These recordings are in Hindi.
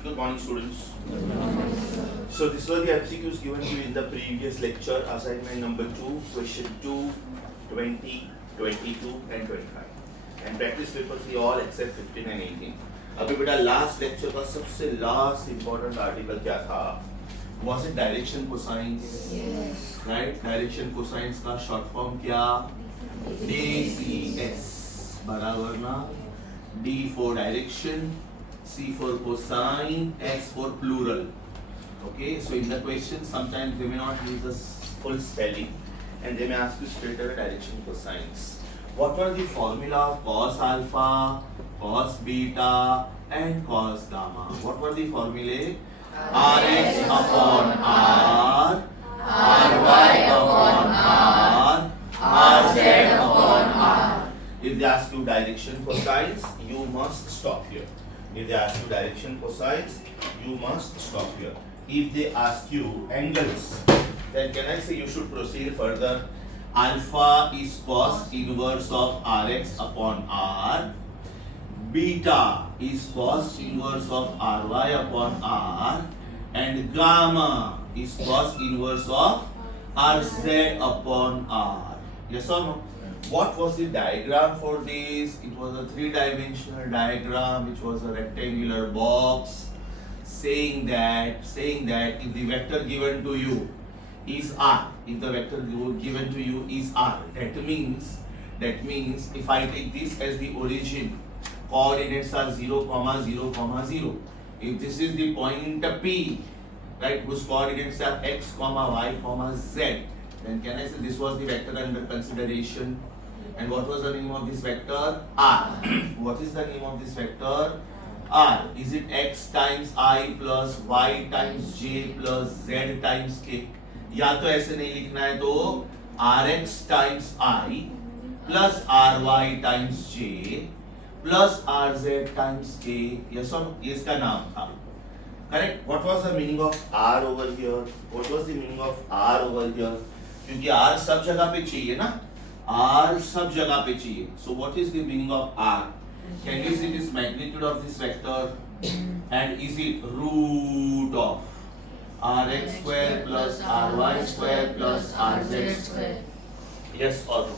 Good morning, students. So this was the MCQs given to you in the previous lecture. Assignment number 2, question 2, 20, 22 and 25. And practice papers the all except 15 and 18. अभी बेटा लास्ट लेक्चर का सबसे लास्ट इंपॉर्टेंट आर्टिकल क्या था? Was it direction cosines? Yes. Right? Direction cosines का short form क्या? DCS बराबर ना? D for direction, C for cosine, S for plural. Okay, so in the question sometimes they may not use the full spelling and they may ask you straight away direction cosines. What were the formula of cos alpha, cos beta and cos gamma? What were the formulae? Rx upon R, Ry upon R, Rz upon R. If they ask you direction cosines, you must stop here. If they ask you direction cosines, you must stop here. If they ask you angles, then can I say you should proceed further? Alpha is cos inverse of Rx upon R. Beta is cos inverse of Ry upon R. And gamma is cos inverse of Rz upon R. Yes or no? What was the diagram for this? It was a three-dimensional diagram which was a rectangular box saying that if the vector given to you is R, if the vector given to you is R, that means if I take this as the origin, coordinates are 0, 0, 0. If this is the point P, right, whose coordinates are x, y, z, then can I say this was the vector under consideration? And what was the name of this vector? R. What is the name of this vector? R. Is it x times I plus y times j plus z times k? या तो ऐसे नहीं लिखना है तो rx times I plus ry times j plus rz times k. Yes or no? ये इसका नाम था. Correct? What was the meaning of R over here? What was the meaning of R over here? क्योंकि R सब जगह पे चाहिए ना? R सब जगह पे चाहिए. So what is the meaning of R? Can you see this magnitude of this vector? And is it root of Rx square plus Ry square plus Rz square? Yes or no?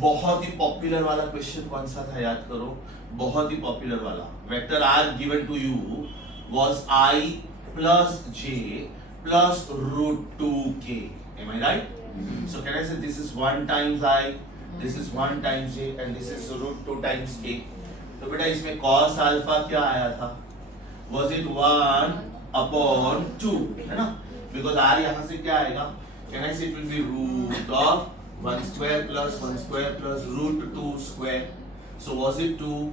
बहुत ही पॉपुलर वाला क्वेश्चन कौन सा था याद करो. बहुत ही पॉपुलर वाला. Vector R given to you was I plus j plus root 2k. Am I right? So can I say this is 1 times I, this is 1 times j and this is root 2 times k. तो बेटा इसमें cos alpha क्या आया था? Was it 1 upon 2 है ना? Because r यहाँ से क्या आएगा? Can I say it will be root of 1 square plus 1 square plus root 2 square. So was it 2?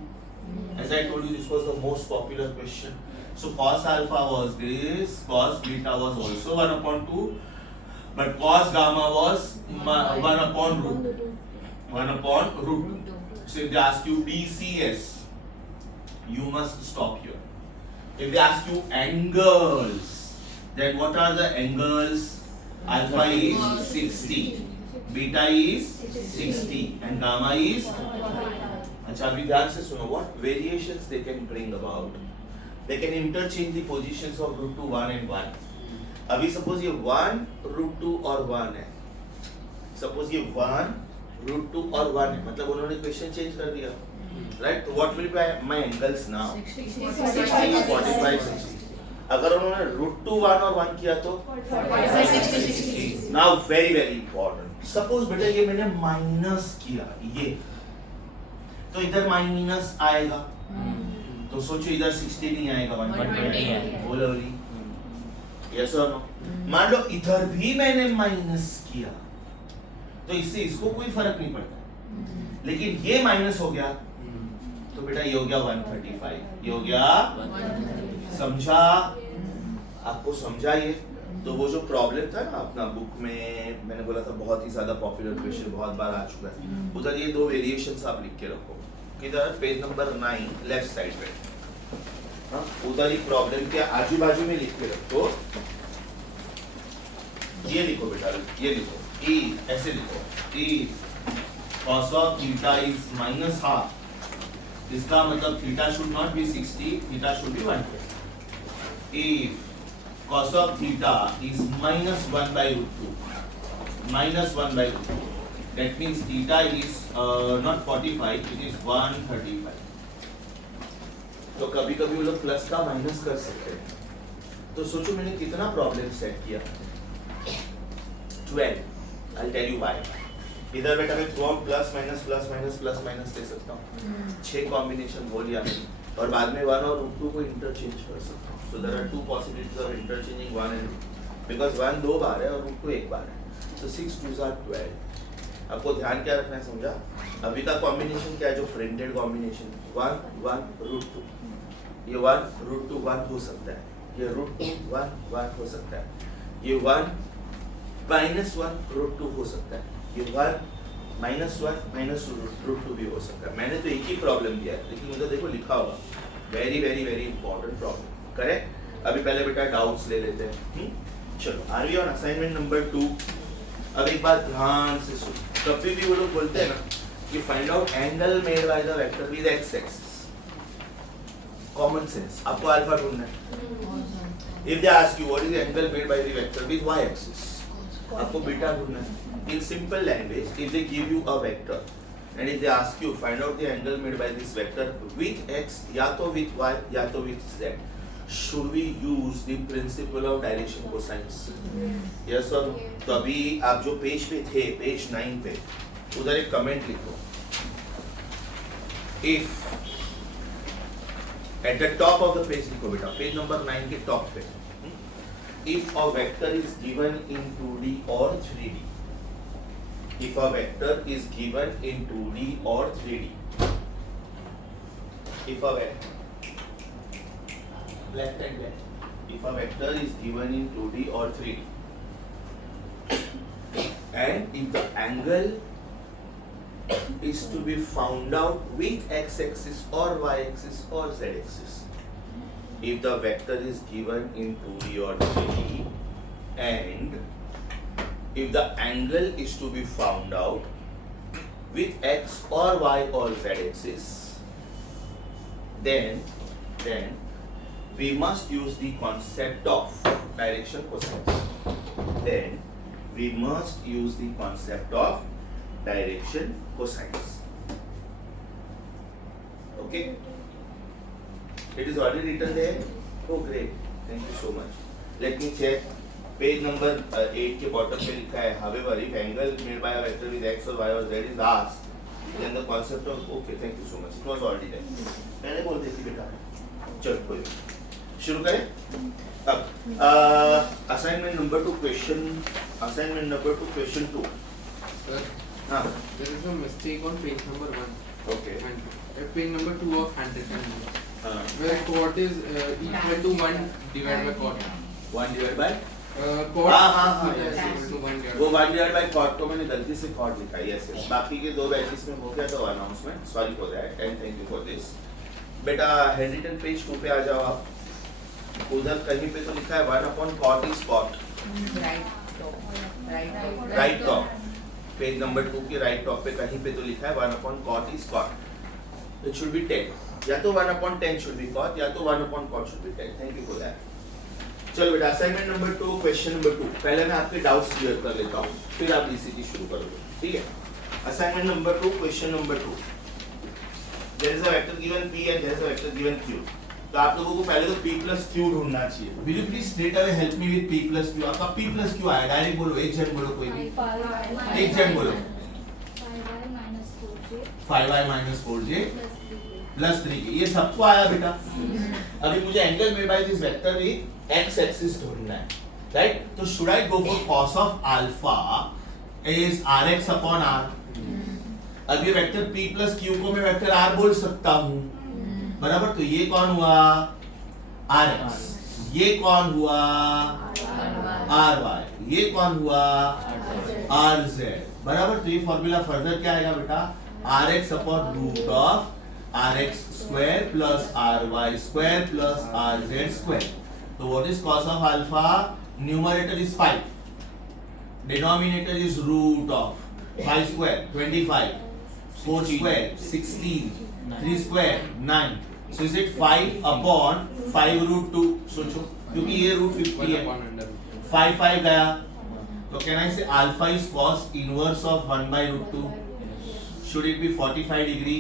As I told you, this was the most popular question. So cos alpha was this, cos beta was also 1 upon 2, but cos gamma was 1 upon root 2. So if they ask you DCS, you must stop here. If they ask you angles, then what are the angles? Alpha is 60, beta is 60 and gamma is. अच्छा अभी ध्यान से सुनो. What variations they can bring about? They can interchange the positions of root 2, 1 and 1. अभी suppose ये 1 root 2 और 1 है. Suppose ये 1 root 2 और 1 है. मतलब उन्होंने question change कर दिया. Right? So what will be my angles now? 60, 45, 60. अगर उन्होंने root 2, 1 और 1 किया तो 45, 60. Now very very important. Suppose बेटा ये मैंने minus किया ये, तो इधर minus आएगा. तो सोचो इधर 60 नहीं आएगा, 120 आएगा. बोलो नहीं. Yes or no? मान लो इधर भी मैंने माइनस किया तो इससे इसको कोई फर्क नहीं पड़ता, लेकिन ये माइनस हो गया तो बेटा ये हो गया 135, ये हो गया 135. समझा? आपको समझा ये? तो वो जो प्रॉब्लम था ना अपना बुक में, मैंने बोला था बहुत ही ज्यादा पॉपुलर क्वेश्चन, बहुत बार आ चुका है. उधर ये दो वेरिएशंस आप लिख के रखो. किधर? पेज नंबर 9 लेफ्ट साइड पे. हाँ, उधर ही प्रॉब्लम के आजू बाजू में लिख के रखो. ये लिखो बेटा, ये लिखो E, ऐसे लिखो E cos of theta is minus half. इसका मतलब theta should not be 60, theta should be 120. if cos of theta is minus 1 by root 2, minus 1 by root 2, that means theta is not 45, it is 135. तो कभी कभी वो लोग प्लस का माइनस कर सकते हैं. तो सोचो मैंने कितना प्रॉब्लम सेट किया. 12. I'll tell you why. इधर बेटा मैं प्लस माइनस दे सकता हूँ. 6 कॉम्बिनेशन बोल लिया मैंने. और बाद में 1 और रूट 2 को इंटरचेंज कर सकता हूँ. So there are 2 possibilities of interchanging 1 and root 2. Because 1 2 बार है और रूट 2 1 बार है. So 6 2s are 12. आपको ध्यान क्या रखना है समझा? अभी का कॉम्बिनेशन क्या है जो प्रिंटेड कॉम्बिनेशन 1 1 रूट 2. ये 1 रूट 2 1 हो सकता है. ये रूट 2 1 1 हो सकता है. ये 1 माइनस 1 रूट 2 हो सकता है. ये 1 माइनस 1 माइनस रूट 2 भी हो सकता है. मैंने तो एक ही प्रॉब्लम दिया है लेकिन मुझे देखो लिखा होगा. Very very very important problem. Correct. अभी पहले बेटा डाउट्स ले लेते हैं. चलो are we on assignment number 2. अब एक बात ध्यान से सुनो. कभी भी वो लोग बोलते हैं ना कि find out angle made by the vector with X axis. Common sense. आपको अल्फा ढूंढना है. If they ask you what is angle made by the vector with Y axis, आपको बीटा ढूंढना है. In simple language if they give you a vector and if they ask you find out the angle made by this vector with x या तो with y या तो with z, should we use the principle of direction cosines? yes or no? तो अभी आप जो पेज पे थे पेज 9 पे उधर एक कमेंट लिखो. if at the top of the page लिखो बेटा पेज नंबर 9 के टॉप पे. if a vector is given in 2D or 3D, if a vector is given in 2D or 3D, if a vector left and left, if a vector is given in 2D or 3D, and if the angle is to be found out with x-axis or y-axis or z-axis, if the vector is given in 2D or 3D, and if the angle is to be found out with x or y or z axis, then we must use the concept of direction cosines. Then we must use the concept of direction cosines. Okay? It is already written there. Oh great, thank you so much. Let me check. Page number 8 के बॉटम पे लिखा है however if angle made by a vector with x or y or z is asked then the concept of okay thank you so much it was already there. मैंने बोल दी थी बेटा. चलो कोई शुरू करें. अब असाइनमेंट नंबर 2 क्वेश्चन 2. Sir, हाँ there is a mistake on page number 1. okay And page number 2 of handwritten notes. हाँ Where cot is equal to 1 divided by cot. 1 divided by Cot हाँ, is yes, equal to 1 divided वो by 1 divided by cot को मैंने गलती से cot लिखा है. yes बाकी के 2 बैचेस में हो गया तो announcement. Sorry for that and thank you for this. बेटा हैंडरिटन पेज 2 पे आ जाओ आप. उधर कहीं पे तो लिखा है 1 upon cot is cot. Right top page number 2 के राइट टॉप पे कहीं पे तो लिखा है 1 upon cot is cot. It should be 10. या तो 1 upon 10 should be cot या तो 1 upon cot should be 10. Thank you for that. चलो बेटा असाइनमेंट नंबर 2 क्वेश्चन नंबर 2. पहले मैं आपके डाउट्स क्लियर कर लेता हूँ फिर आप डीसीटी शुरू करोगे. ठीक है. Assignment number 2 question number 2. There is a vector given p and there is a vector given q. तो आप लोगों को पहले तो p plus q ढूंढना चाहिए. Will you please straight away help me with p plus q. आपका p plus q आया. डायरेक्ट बोलो. एक जन बोलो कोई भी. एक जन बोलो. 5y minus 4j plus 3k. ये सबको आया बेटा. अभी मुझे angle made by this vector with x axis ढूंढना है. राइट. तो should I go for cos of alpha is rx upon r. अब ये वेक्टर p plus q को मैं वेक्टर r बोल सकता हूँ. बराबर. तो ये कौन हुआ rx. ये कौन हुआ ry. ये कौन हुआ rz. बराबर. तो ये फॉर्मूला फर्दर क्या आएगा बेटा rx upon root of rx square plus ry square plus rz square. So what is cos of alpha? Numerator is 5. Denominator is root of 5 square 25, 4 square 16, 3 square 9, so is it 5 upon 5 root 2? सोचो, क्योंकि ये रूट 50 1 है, upon under. 5 गया, तो can I say alpha is cos inverse of 1 by root 2? Should it be 45 degree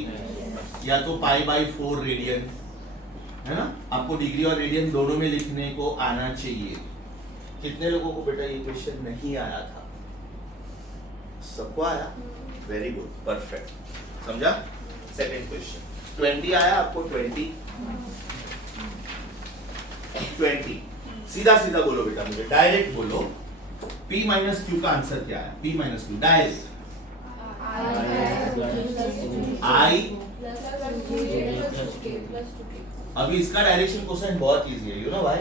या तो पाई बाई 4 रेडियन, है ना? आपको डिग्री और रेडियन दोनों में लिखने को आना चाहिए। कितने लोगों को बेटा ये क्वेश्चन नहीं आया था? सबको आया? वेरी गुड, परफेक्ट, समझा? सेकंड क्वेश्चन 20 आया आपको? 20 सीधा सीधा बोलो बेटा, मुझे डायरेक्ट बोलो, P माइनस क्यू का आंसर क्या है? P minus Q direct I। अभी इसका डायरेक्शन कोसाइन बहुत इजी है, यू नो व्हाई?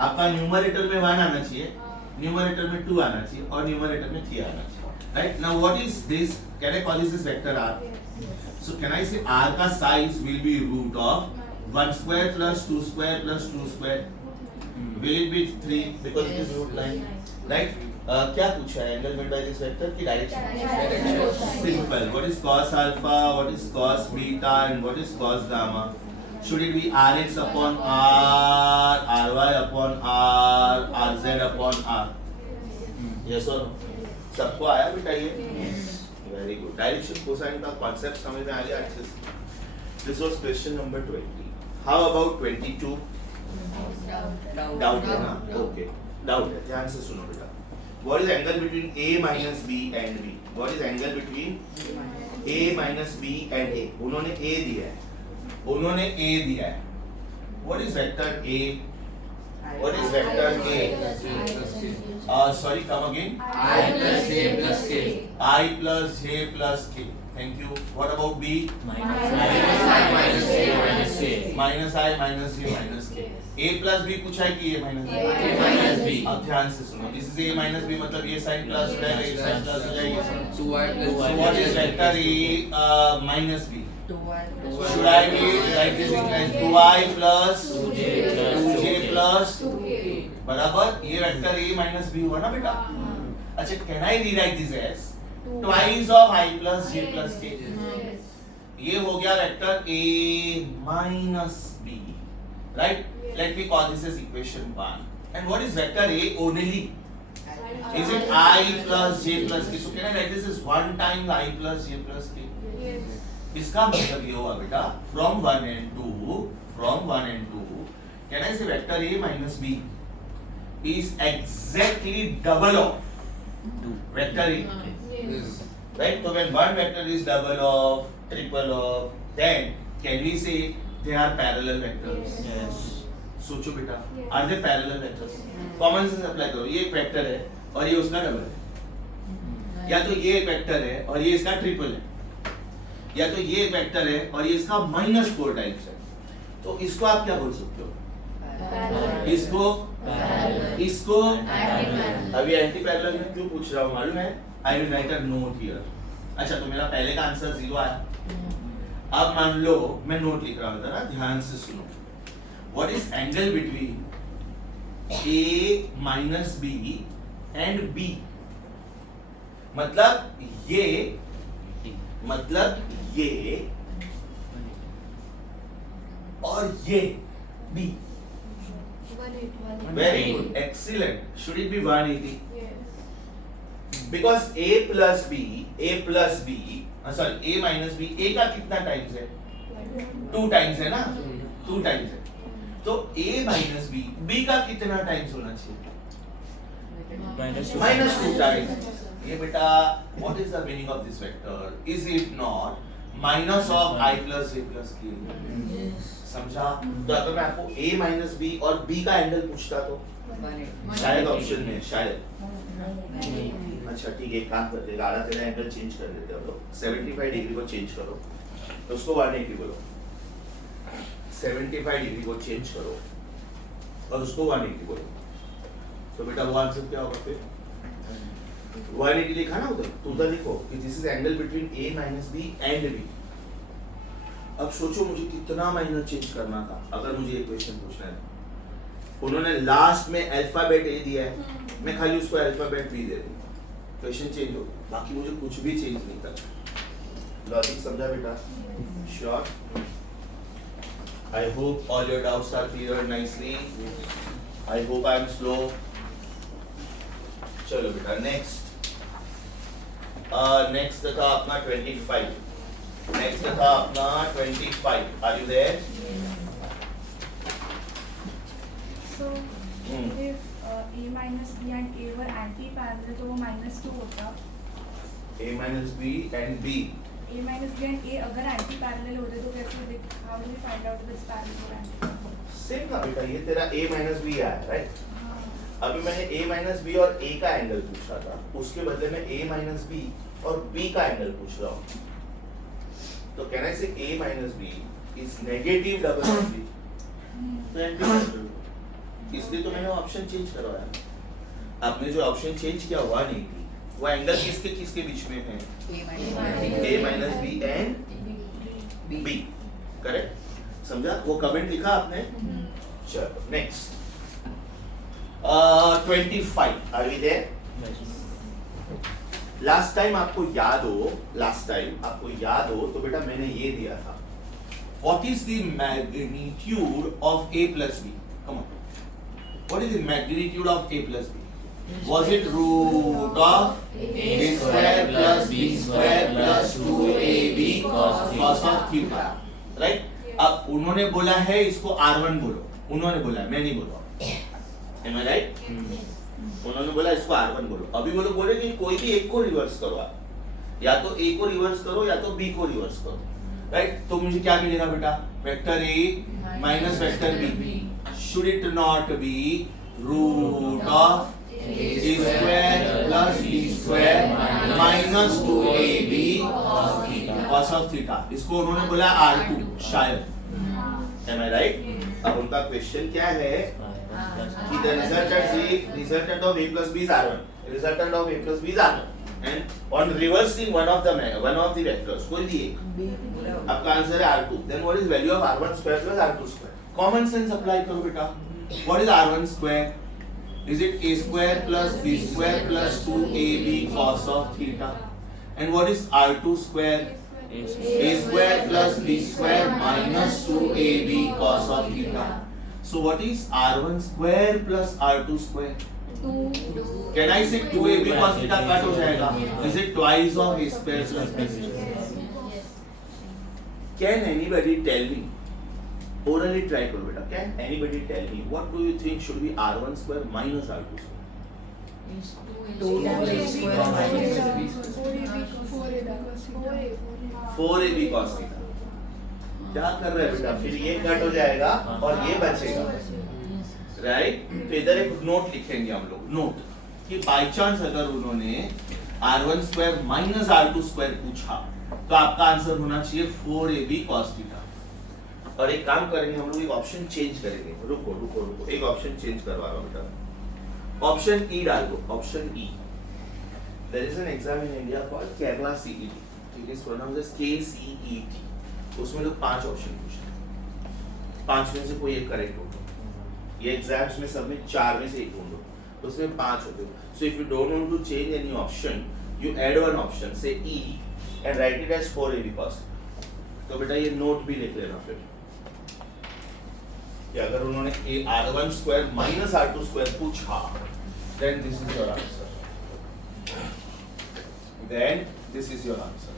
आपका न्यूमरेटर में 1 आना चाहिए, न्यूमरेटर में 2 आना चाहिए और न्यूमरेटर में 3 आना चाहिए, right? Now what is this? Can I call this vector R? So can I say R का size will be root of 1 square plus 2 square plus 2 square. Will it be 3 because it is root line, right? क्या पूछा है? Angle made by this vector की direction? Simple. What is cos alpha? What is cos beta? And what is cos gamma? Should it be Rx upon R, Ry upon R, Rz upon R? Yes or no? सबको आया बेटा ये? Very good. Direction cosine का concept समझ में आ गया अच्छे से? This was question number 20. How about 22? Doubt है ना? ओके, डाउट है, ध्यान से सुनो बेटा। What is angle between A minus B and B? What is angle between A minus B and A? उन्होंने A दिया है, उन्होंने A दिया है। What is vector A? What is vector A? Sorry, come again. I plus J plus K. I plus J plus K. Thank you. What about B? minus I minus J minus K. Minus I minus J minus K. A plus B पूछा है कि A minus B? A minus B. अब ध्यान से सुनो, this is A minus B मतलब ये साइन प्लस हो जाएगा, ये साइन प्लस हो जाएगा, ये sign. 2i plus So what is vector A minus B? Should I be write this as 2i plus 2j plus बराबर ये वेक्टर A minus B हुआ ना बेटा? अच्छा, can I rewrite this as twice of I plus J plus K? ये हो गया vector A minus B, right? Let me call this as equation 1. And what is vector A only? Is it I plus J plus K? So can I write this as 1 times I plus J plus K? इसका मतलब ये हुआ बेटा from 1 and 2, can I say vector A minus B is exactly double of vector A, right? So when one vector is double of, triple of, then can we say they are parallel vectors? Yes. सोचो बेटा, are they parallel vectors? Common sense apply करो, ये एक वेक्टर है और ये उसका डबल है, या तो ये एक वेक्टर है और ये इसका ट्रिपल है, या तो ये एक वेक्टर है और ये इसका -4 टाइम्स है। तो इसको आप क्या बोल सकते हो? इसको अभी एंटी पैरेलल में क्यों पूछ रहा हूँ मालूम है? I will write a note here. अच्छा, तो मेरा पहले का आंसर 0 आया। अब मान लो मैं नोट लिख रहा हूँ ना, ध्यान से सुनो। What is angle between A minus B and B? मतलब ये और ये B। Very good, excellent. Should it be 180? Because A plus B, sorry, A minus B, A का कितना टाइम्स है? 2 टाइम्स है ना? 2 टाइम्स है। तो A minus B, B का कितना टाइम्स होना चाहिए? -2 टाइम्स। ये बेटा, what is the meaning of this vector? Is it not minus of I plus J plus K? समझा? तो अगर मैं आपको A minus B और B का एंगल पूछता तो शायद ऑप्शन में शायद। अच्छा ठीक है, एक काम करते हैं, आधा तेरा एंगल चेंज कर देते हैं हम लोग। 75 डिग्री को चेंज करो, तो उसको 180 बोलो। 75 डिग्री को चेंज करो और उसको 180 बोलो, तो बेटा वो आंसर क्या होगा फिर? 180 लिखा ना उधर, तो उधर लिखो कि this is angle between A minus B and B। अब सोचो मुझे कितना माइनर चेंज करना था अगर मुझे ये क्वेश्चन पूछना है। उन्होंने लास्ट में अल्फाबेट A दिया है, मैं खाली उसको अल्फाबेट B दे दूँ, क्वेश्चन चेंज हो, बाकी मुझे कुछ भी चेंज नहीं करना। लॉजिक समझा बेटा? Sure? I hope all your doubts are cleared nicely. I hope I am slow. चलो बेटा next. Next था अपना 25. Next था अपना 25. Are you there? So if a minus b and a were anti-parallel तो वो -2 होता. A minus B and B. A minus b and a अगर anti-parallel होते तो कैसे देख? How do we find out if it's parallel or anti-parallel? Same था बेटा, ये तेरा A minus B आया, right? अभी मैंने A minus B और A का एंगल पूछा था, उसके बदले में A minus B और B का एंगल पूछ रहा हूँ. तो can I say A minus B is negative double of B? तो anti-parallel. इसलिए तो मैंने ऑप्शन चेंज करवाया. आपने जो ऑप्शन चेंज किया हुआ नहीं थी, वो एंगल किसके किसके बीच में है? A minus B and B. Correct? समझा? वो कमेंट लिखा आपने? चलो next. 25. Are we there? Last time आपको याद हो तो बेटा मैंने ये दिया था. What is the magnitude of A plus B? Come on. What is the magnitude of A plus B? Was it root of A square plus B square plus 2AB cos of theta? Right? अब उन्होंने बोला है इसको R1 बोलो. उन्होंने बोला है, मैं नहीं बोल रहा. Am I right? उन्होंने बोला इसको R1 बोलो. अभी वो लोग बोले कि कोई भी एक को रिवर्स करो आप. या तो A को रिवर्स करो या तो B को रिवर्स करो. राइट? तो मुझे क्या मिलेगा बेटा? Vector A minus vector B. Should it not be root of A square plus B square minus 2AB cos of theta? इसको उन्होंने बोला R2 शायद. Am I right? अब उनका क्वेश्चन क्या है कि the resultant of A plus B is R1. Resultant of A plus B is R1. And on reversing one of the vectors, कोई भी एक, आपका आंसर है R2. Then what is value of R1 square plus R2 square? Common sense apply करो बेटा. What is R1 square? Is it A square plus B square plus 2AB cos of theta? And what is R2 square? A square plus B square minus 2AB cos of theta. So what is R1 square plus R2 square? Can I say 2AB cos theta cut हो जाएगा? Is it twice of A square plus B square? Can anybody tell me? Orally try करो बेटा. Can anybody tell me what do you think should be R1 square minus R2 square? 4AB cos theta. क्या कर रहे हैं बेटा? फिर ये कट हो जाएगा और ये बचेगा. राइट? तो इधर एक नोट लिखेंगे हम लोग. नोट कि बाय चांस अगर उन्होंने R1 square minus R2 square पूछा तो आपका आंसर होना चाहिए 4AB cos theta. और एक काम करेंगे हम लोग, एक ऑप्शन चेंज करेंगे. रुको एक ऑप्शन चेंज करवा रहा हूँ बेटा. ऑप्शन ई डाल दो. Option E. There is an exam in India called Kerala CET. It is pronounced as KCET. उसमें लोग 5 ऑप्शन पूछते हैं. 5 में से कोई एक करेक्ट होगा. ये एग्जाम्स में सब में 4 में से एक ढूंढो. उसमें 5 होते हैं. So if you don't want to change any option, you add one option से E and write it as 4AB cos. तो बेटा ये नोट भी लिख लेना फिर कि अगर उन्होंने R1 square minus R2 square पूछा, then this is your answer. Then this is your answer.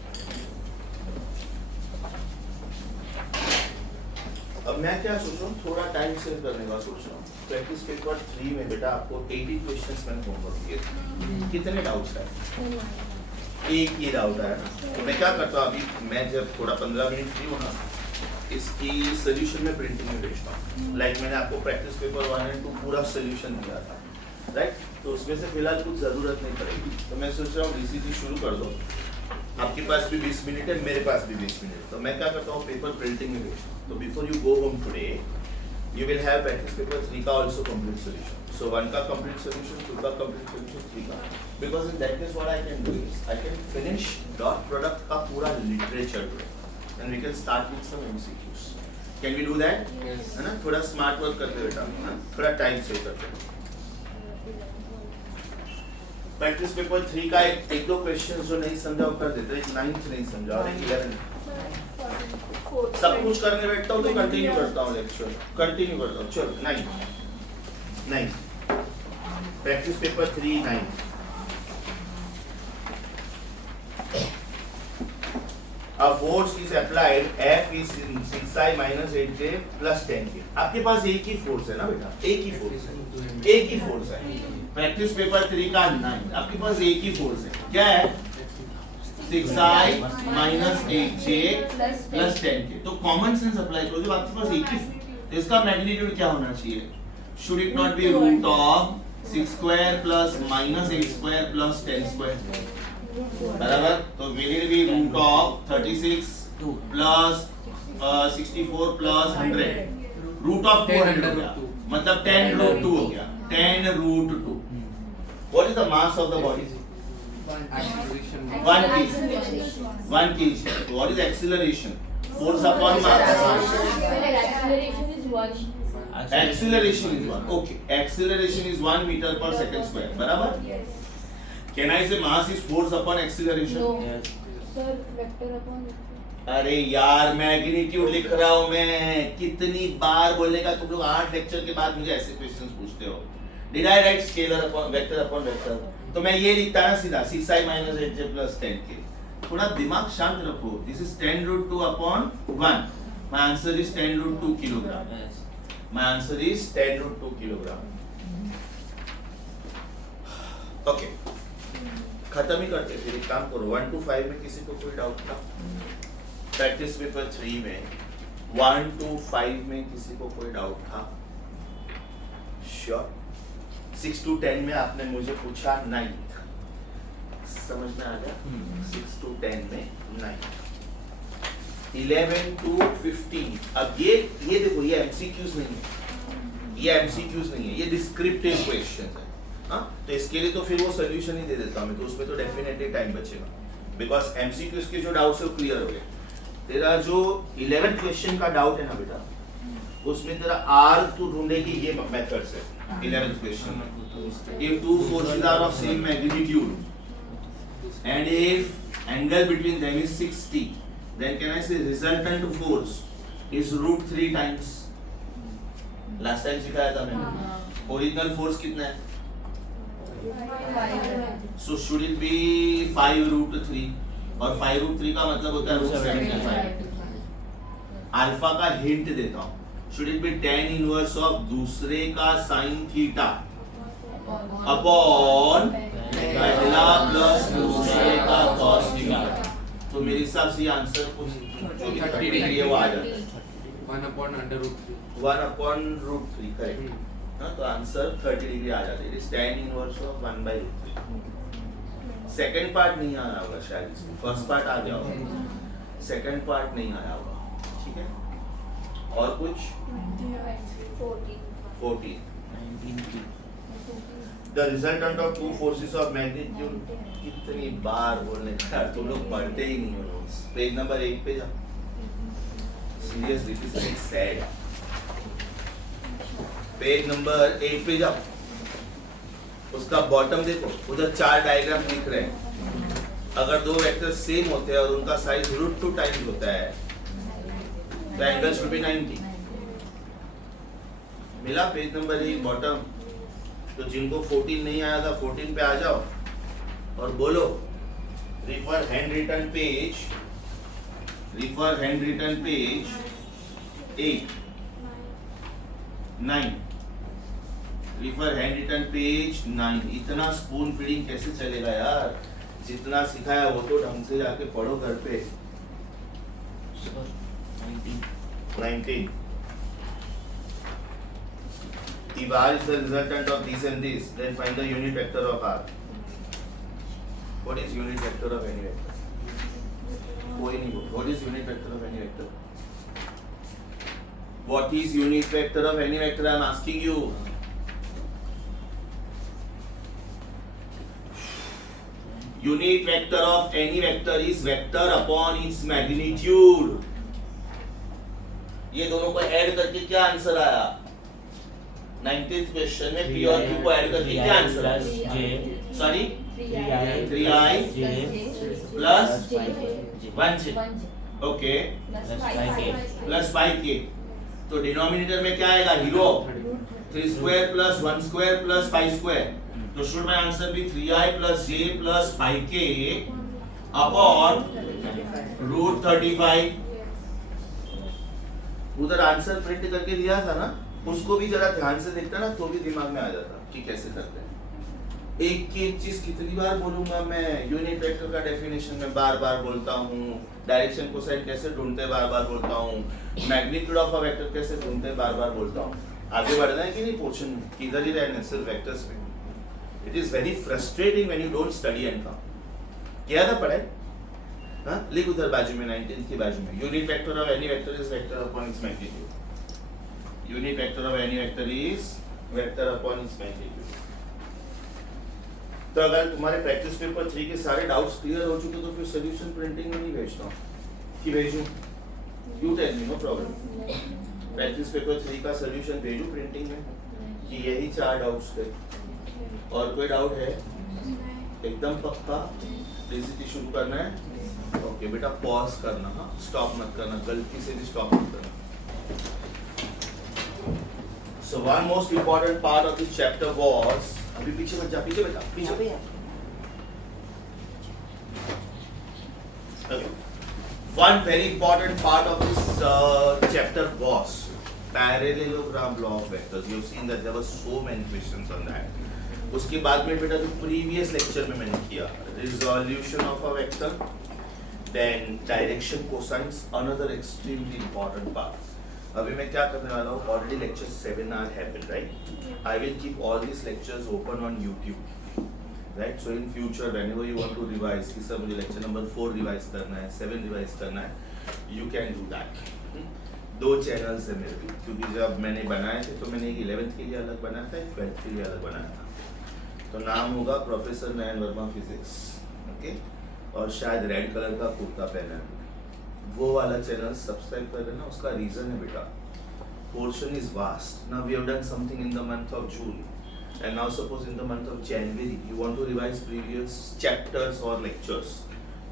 अब मैं क्या सोच रहा हूँ, थोड़ा टाइम सेव करने का सोच रहा हूँ. प्रैक्टिस पेपर 3 में बेटा आपको 80 क्वेश्चंस मैंने होमवर्क दिए थे. कितने डाउट्स है? एक ही डाउट है ना. तो मैं क्या करता हूँ अभी, मैं जब थोड़ा 15 मिनट फ्री होना, इसकी सोल्यूशन में प्रिंटिंग में भेजता हूँ. लाइक मैंने आपको प्रैक्टिस पेपर 1 और 2 पूरा सोल्यूशन दिया था. राइट? तो उसमें से फिलहाल कुछ ज़रूरत नहीं पड़ेगी. तो मैं सोच रहा हूँ DCT शुरू कर दो. आपके पास भी 20 मिनट है, मेरे पास भी 20 मिनट. तो मैं क्या करता हूँ, पेपर प्रिंटिंग में भेजता हूँ. तो before you go home today, you will have practice paper 3 का also complete solution. So 1 का complete solution, 2 का complete solution, 3 का. Because in that case what I can do is I can finish dot product का पूरा literature and we can start with some MCQs. Can we do that? Yes. है ना? थोड़ा स्मार्ट वर्क करते बेटा, है? थोड़ा टाइम सेव करते. प्रैक्टिस पेपर 3 का एक दो क्वेश्चन जो नहीं समझा वो कर देते. एक 9th नहीं समझा और एक 11th. सब कुछ करने बैठता हूँ तो कंटिन्यू करता हूँ लेक्चर, कंटिन्यू करता हूँ। चलो 9 practice paper 3 9 A force is applied F is 6i minus 8j plus 10k। आपके पास एक ही फोर्स है ना बेटा, एक ही फोर्स है, एक ही फोर्स है। प्रैक्टिस पेपर 3 का 9 आपके पास एक ही फोर्स है, क्या है? 6i minus 8j plus 10k। तो कॉमन सेंस अप्लाई करो, जब आपके पास एक ही तो इसका मैग्नीट्यूड क्या होना चाहिए? Should it not be root of 6 square plus minus 8 square plus 10 square? बराबर, तो will it be root of 36 plus 64 plus 100? Root of 200 हो गया, मतलब 10 root 2 हो गया, 10 root 2। What is the mass of the body? 1 kg. 1 kg. What is acceleration? Force upon mass. Acceleration is 1. Acceleration is 1. Okay. Acceleration is 1 meter per second square. बराबर? Can I say mass is force upon acceleration? No. Sir, vector upon. अरे यार मैग्नीट्यूड लिख रहा हूँ मैं, कितनी बार बोलेगा तुम लोग? 8 लेक्चर के बाद मुझे ऐसे क्वेश्चंस पूछते हो। Did I write scalar upon vector? तो मैं ये लिखता ना सीधा 6i minus 8j plus 10k। थोड़ा दिमाग शांत रखो। This is 10 root 2 upon 1. My answer is 10 root 2 kilogram. My answer is 10 root 2 kilogram. Okay. खत्म ही करते फिर एक काम करो 1 to 5 में किसी को कोई डाउट था? प्रैक्टिस पेपर 3 में 1 to 5 में किसी को कोई डाउट था? श्योर। 6 to 10 में आपने मुझे पूछा 9th, समझ में आ गया? 6 to 10 में 9th। 11 to 15 अब ये देखो, ये MCQs नहीं है, ये MCQs नहीं है, ये डिस्क्रिप्टिव क्वेश्चन है। हाँ, तो इसके लिए तो फिर वो सोल्यूशन ही दे देता हूँ मैं, तो उसमें तो डेफिनेटली टाइम बचेगा, बिकॉज MCQs के जो डाउट्स है वो क्लियर हो गए। तेरा जो 11th क्वेश्चन का डाउट है ना बेटा, उसमें तेरा R तू ढूंढेगी ये मेथड से। 11th question, if two forces are of same magnitude and if angle between them is 60, then can I say resultant force is root 3 times? Last time सिखाया था मैंने। ओरिजिनल फोर्स कितना है? So should it be 5 root 3? और 5 root 3 का मतलब होता है root 75। अल्फा का हिंट देता हूँ। Should it be tan inverse of दूसरे का sin थीटा अपॉन पहला प्लस दूसरे का cos थीटा? तो मेरे हिसाब से ये आंसर कुछ जो भी 30 डिग्री है वो आ जाता है। 1 upon under root 3. 1 upon root 3 correct. हाँ, तो आंसर 30 डिग्री आ जाता है। tan inverse of 1 by root 3। Second part नहीं आ रहा होगा शायद, इसमें फर्स्ट पार्ट आ गया होगा, सेकंड पार्ट नहीं आया होगा। ठीक है, और कुछ? 14 The resultant of two forces of magnitude। कितनी बार बोलने का, तुम लोग पढ़ते ही नहीं हो नोट्स। पेज नंबर 1 पे जाओ। Seriously this is sad. Page number 1 पे जाओ, उसका बॉटम देखो, उधर 4 डायग्राम दिख रहे हैं। अगर दो वेक्टर सेम होते हैं और उनका साइज √2 टाइम्स होता है तो एंगल शुड बी 90। मिला पेज नंबर 1 बॉटम? तो जिनको 14 नहीं आया था 14 पे आ जाओ और बोलो refer hand written page 8 9 refer hand written page 9। इतना स्पून फीडिंग कैसे चलेगा यार? जितना सिखाया वो तो ढंग से जाके पढ़ो घर पे। 19 If R is the resultant of this and this, then find the unit vector of R. What is unit vector of any vector? कोई नहीं बोल। What is unit vector of any vector? What is unit vector of any vector? I am asking you. Unit vector of any vector is vector upon its magnitude. ये दोनों को ऐड करके क्या आंसर आया? 19th क्वेश्चन में P और Q को ऐड करके क्या आंसर आया? Sorry 3i plus 1j। Okay plus 5k, तो डिनोमिनेटर में क्या आएगा hero 3 square plus 1 square plus 5 square, तो should my answer be 3i plus j plus 5k upon root 35। उधर आंसर प्रिंट करके दिया था ना, उसको भी जरा ध्यान से देखता ना तो भी दिमाग में आ जाता कि कैसे करते हैं। एक की एक चीज कितनी बार बोलूंगा मैं, यूनिट वेक्टर का डेफिनेशन में बार बार बोलता हूँ, डायरेक्शन कोसाइन कैसे ढूंढते बार बार बोलता हूँ, मैग्नीट्यूड ऑफ अ वेक्टर कैसे ढूंढते बार बार बोलता हूँ। आगे बढ़ना है कि नहीं पोर्शन में, किधर ही रहना है सिर्फ वेक्टर्स में। It is very frustrating when you don't study and come. किया था पढ़ाई? हाँ, लिख उधर बाजू में 19th की बाजू में, unit vector of any vector is vector upon its magnitude. Unit vector of any vector is vector upon its magnitude. तो अगर तुम्हारे प्रैक्टिस पेपर 3 के सारे डाउट्स क्लियर हो चुके तो फिर सॉल्यूशन प्रिंटिंग में नहीं भेजता हूँ कि भेजूं? You tell me, no problem. Practice paper 3 का सॉल्यूशन भेजूं प्रिंटिंग में कि यही 4 डाउट्स थे? और कोई डाउट है? एकदम पक्का? डीसीटी शुरू करना है? ओके बेटा, पॉज करना, हाँ, स्टॉप मत करना, गलती से भी स्टॉप मत करना। So one most important part of this chapter was, अभी पीछे मत जा, पीछे बेटा, पीछे भैया। Okay. One very important part of this chapter was parallelogram law of vectors. You've seen that there were so many questions on that. उसके बाद में बेटा जो प्रीवियस लेक्चर में मैंने किया, resolution of a vector, then direction cosines, another extremely important part. अभी मैं क्या करने वाला हूँ, already lecture 7 are happened, right? I will keep all this lectures open on YouTube, right? So in future whenever you want to revise, कि सर मुझे लेक्चर नंबर 4 रिवाइज करना है, 7 रिवाइज करना है, you can do that. 2 channels है मेरे भी, क्योंकि जब मैंने बनाए थे तो मैंने एक 11th के लिए अलग बनाया था, एक 12th के लिए अलग बनाया था। तो नाम होगा प्रोफेसर नयन वर्मा फिजिक्स, ओके? और शायद रेड कलर का कुर्ता पहना है, वो वाला चैनल सब्सक्राइब कर लेना। उसका रीजन है बेटा, portion is vast. Now we have done something in the month of June, and now suppose in the month of January you want to revise previous chapters और लेक्चर्स,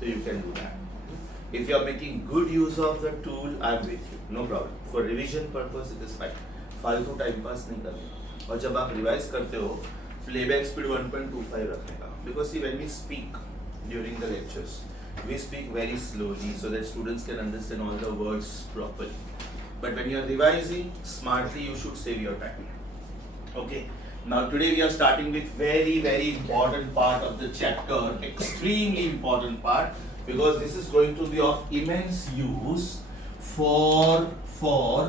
तो you can do that. If you are making good use of the tool, I am with you, no problem. For revision purpose it is fine, फालतू टाइम पास नहीं करना। और जब आप रिवाइज करते हो, प्लेबैक स्पीड 1.25 रखने का, because see when we speak during the lectures, we speak very slowly so that students can understand all the words properly. But when you are revising smartly, you should save your time. Okay. Now today we are starting with very important part of the chapter, extremely important part, because this is going to be of immense use for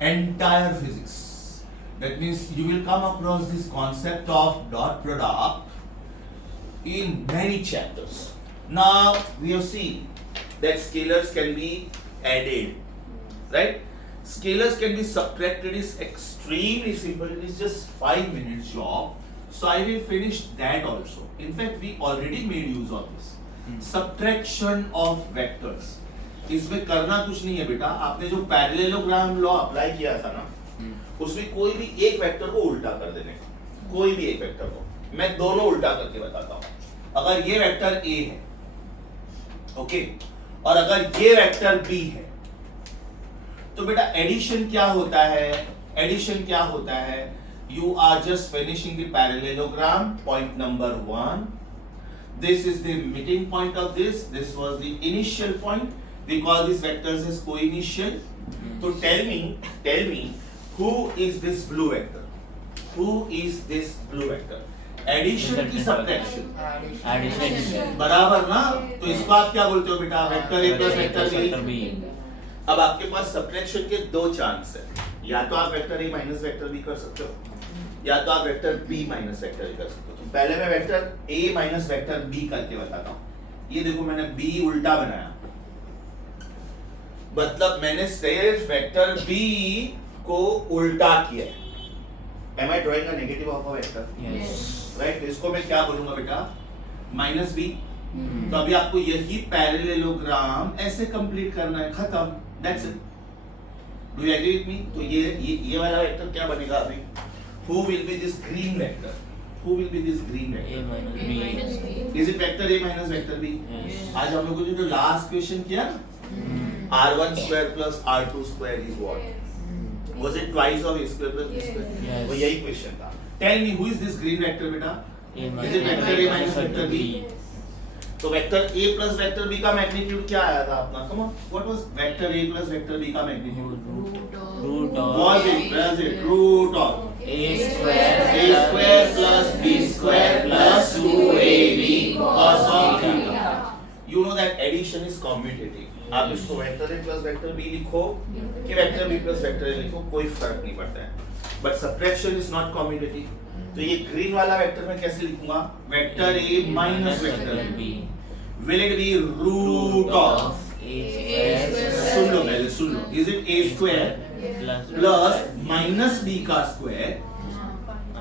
entire physics. That means you will come across this concept of dot product in many chapters. Now we have seen that scalars can be added, right? Scalars can be subtracted. Is extremely simple. It is just 5 minutes job. So I will finish that also. In fact, we already made use of this. Subtraction of vectors. इसमें करना कुछ नहीं है बेटा, आपने जो पैरेललोग्राम लॉ अप्लाई किया था ना, उसमें कोई भी एक वेक्टर को उल्टा कर देने का, कोई भी एक वेक्टर को। मैं दोनों उल्टा करके बताता हूँ। अगर ये वेक्टर A है, ओके, और अगर ये वेक्टर B है, तो बेटा एडिशन क्या होता है? एडिशन क्या होता है? You are just finishing the parallelogram, point number 1. This is the meeting point of this. This was the initial point. We call these vectors as co-initial. So tell me, who is this blue vector? Who is this blue vector? Addition की सब्ट्रैक्शन, एडिशन बराबर ना? तो इसको आप क्या बोलते हो बेटा? Vector A plus vector B। अब आपके पास सब्ट्रैक्शन के 2 चांस है, या तो आप vector A minus vector B कर सकते हो, या तो आप vector B minus vector A कर सकते हो। तो पहले मैं vector A minus vector B करके बताता हूँ। ये देखो, मैंने B उल्टा बनाया, मतलब मैंने सिर्फ वेक्टर B को उल्टा किया है। Am I drawing a negative of a vector? Yes. Right? तो इसको मैं क्या बोलूंगा बेटा? Minus B। तो अभी आपको यही पैरेललोग्राम ऐसे कंप्लीट करना है, खत्म, that's it. Do you agree with me? तो ये वाला वेक्टर क्या बनेगा अभी? Who will be this green vector? Who will be this green vector? A minus B. Is it vector A minus vector B? Yes. आज हम लोगों ने जो लास्ट क्वेश्चन किया ना, R1 square plus R2 square is what? Was it twice of A square plus B square? Yes. वो यही क्वेश्चन था. Tell me who is this green vector बेटा? Is it vector A minus vector B? तो vector A plus vector B का मैग्नीट्यूड क्या आया था अपना? Come on, what was vector A plus vector B का magnitude? Root of Was it root of A square plus B square plus 2AB cos of theta? You know that addition is commutative. आप इसको vector A plus vector B लिखो कि vector B plus vector A लिखो, कोई फर्क नहीं पड़ता है. But subtraction is not commutative. तो ये ग्रीन वाला वेक्टर मैं कैसे लिखूंगा? Vector A minus vector B. Will it be root of? सुन लो पहले, सुन लो. Is it A square plus minus B का स्क्वायर?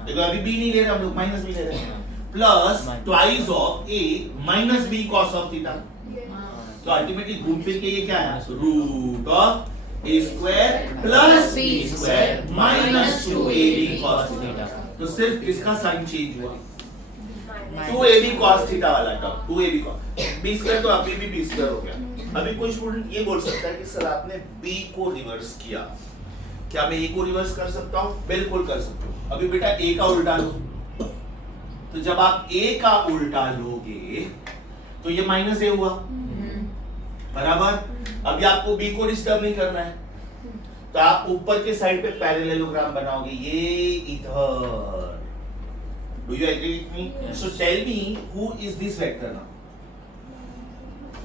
देखो अभी B नहीं ले रहे हम लोग, माइनस B ले रहे हैं. Plus twice of A minus B cos of theta. तो अल्टीमेटली घूम फिर के ये क्या है? Root of A square plus B square minus 2AB cos theta. तो सिर्फ इसका साइन चेंज हुआ. 2AB cos थीटा वाला term 2AB cos B square तो अभी भी B स्क्वायर हो गया. अभी कोई स्टूडेंट ये बोल सकता है कि सर आपने B को रिवर्स किया, क्या मैं A को रिवर्स कर सकता हूँ? बिल्कुल कर सकते हो. अभी बेटा A का उल्टा लो. तो जब आप A का उल्टा लोगे तो ये माइनस A हुआ, बराबर. अभी आपको B को डिस्टर्ब नहीं करना है, तो आप ऊपर के साइड पे पैरेललोग्राम बनाओगे, ये इधर. Do you agree with me? Yes. So tell me, who is this vector now?